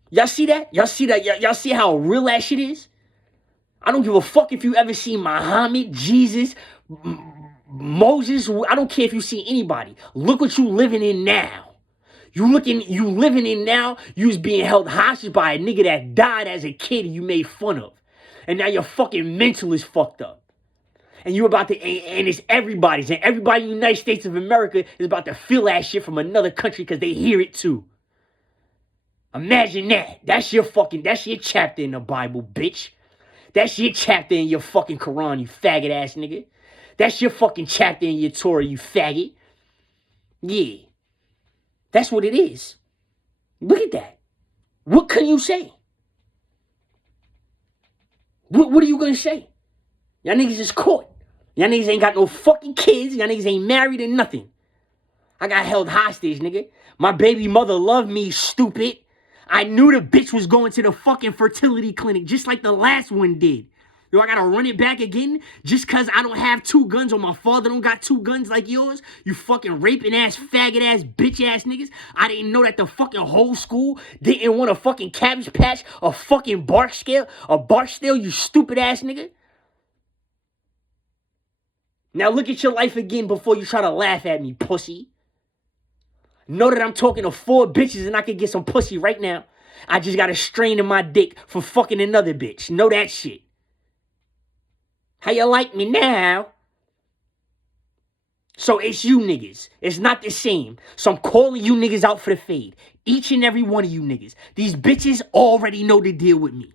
Y'all see that? Y'all see that? Y'all see how real that shit is? I don't give a fuck if you ever see Muhammad, Jesus, Moses. I don't care if you see anybody. Look what you living in now. You living in now, you was being held hostage by a nigga that died as a kid and you made fun of. And now your fucking mental is fucked up. And you about to, and it's everybody's, and everybody in the United States of America is about to feel that shit from another country because they hear it too. Imagine that. That's your chapter in the Bible, bitch. That's your chapter in your fucking Quran, you faggot ass nigga. That's your fucking chapter in your Torah, you faggot. Yeah. That's what it is. Look at that. What can you say? What are you gonna say? Y'all niggas is caught. Y'all niggas ain't got no fucking kids. Y'all niggas ain't married or nothing. I got held hostage, nigga. My baby mother loved me, stupid. I knew the bitch was going to the fucking fertility clinic just like the last one did. Do I gotta run it back again just cause I don't have 2 guns or my father don't got 2 guns like yours? You fucking raping ass, faggot ass, bitch ass niggas. I didn't know that the fucking whole school didn't want a fucking Cabbage Patch, a fucking Barksdale, you stupid ass nigga. Now look at your life again before you try to laugh at me, pussy. Know that I'm talking to 4 bitches and I could get some pussy right now. I just got a strain in my dick for fucking another bitch. Know that shit. How you like me now? So it's you niggas. It's not the same. So I'm calling you niggas out for the fade. Each and every one of you niggas. These bitches already know the deal with me.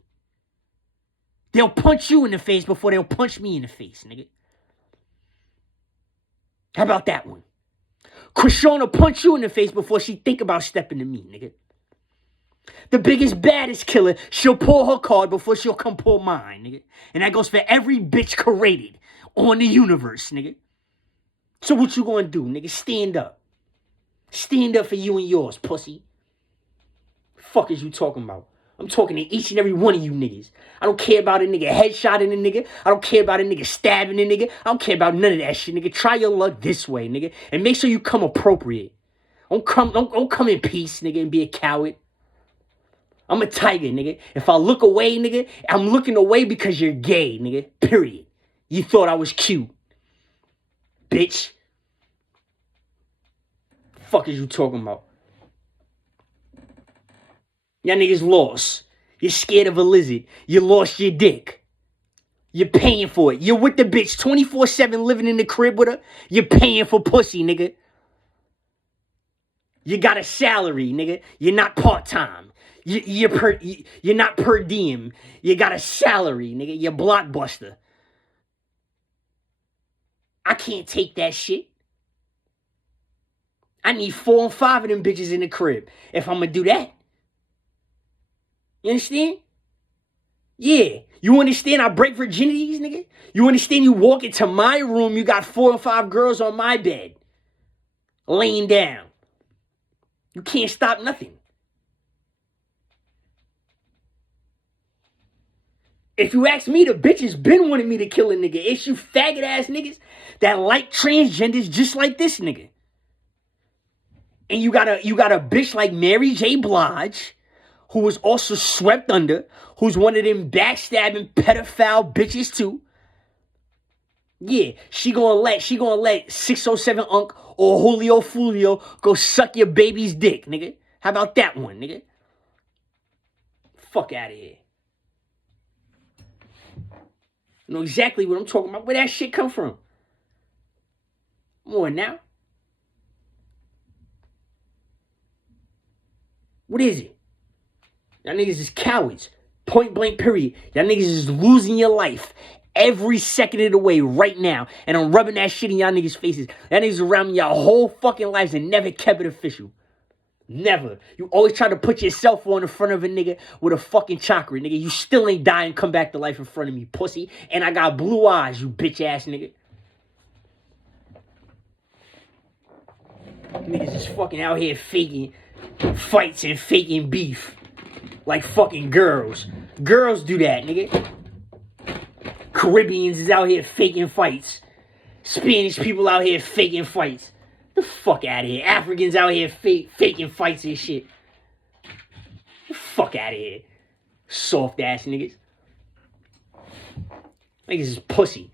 They'll punch you in the face before they'll punch me in the face, nigga. How about that one? Krishan will punch you in the face before she think about stepping to me, nigga. The biggest, baddest killer, she'll pull her card before she'll come pull mine, nigga. And that goes for every bitch created on the universe, nigga. So what you gonna do, nigga? Stand up. Stand up for you and yours, pussy. Fuck is you talking about? I'm talking to each and every one of you niggas. I don't care about a nigga headshotting a nigga. I don't care about a nigga stabbing a nigga. I don't care about none of that shit, nigga. Try your luck this way, nigga. And make sure you come appropriate. Don't come in peace, nigga, and be a coward. I'm a tiger, nigga. If I look away, nigga, I'm looking away because you're gay, nigga. Period. You thought I was cute. Bitch. Fuck is you talking about? Y'all niggas lost. You're scared of a lizard. You lost your dick. You're paying for it. You're with the bitch 24/7 living in the crib with her. You're paying for pussy, nigga. You got a salary, nigga. You're not part-time. You're not per diem. You got a salary, nigga. You're Blockbuster. I can't take that shit. I need 4 and 5 of them bitches in the crib if I'm gonna do that. You understand? Yeah. You understand I break virginities, nigga? You understand you walk into my room, you got 4 or 5 girls on my bed. Laying down. You can't stop nothing. If you ask me, the bitches been wanting me to kill a nigga. It's you faggot ass niggas that like transgenders just like this nigga. And you got a bitch like Mary J. Blige, who was also swept under, who's one of them backstabbing pedophile bitches too. Yeah, she gonna let 607 Unc or Julio Fulio go suck your baby's dick, nigga. How about that one, nigga? Fuck out of here. You know exactly what I'm talking about. Where that shit come from? Come on now. What is it? Y'all niggas is cowards. Point blank period. Y'all niggas is losing your life every second of the way right now. And I'm rubbing that shit in y'all niggas' faces. Y'all niggas around me y'all whole fucking lives and never kept it official. Never. You always try to put yourself on in front of a nigga with a fucking chakra, nigga. You still ain't die and come back to life in front of me, pussy. And I got blue eyes, you bitch ass nigga. Niggas is fucking out here faking fights and faking beef. Like fucking girls. Girls do that, nigga. Caribbeans is out here faking fights. Spanish people out here faking fights. The fuck out of here. Africans out here faking fights and shit. The fuck out of here. Soft ass niggas. Niggas is pussy.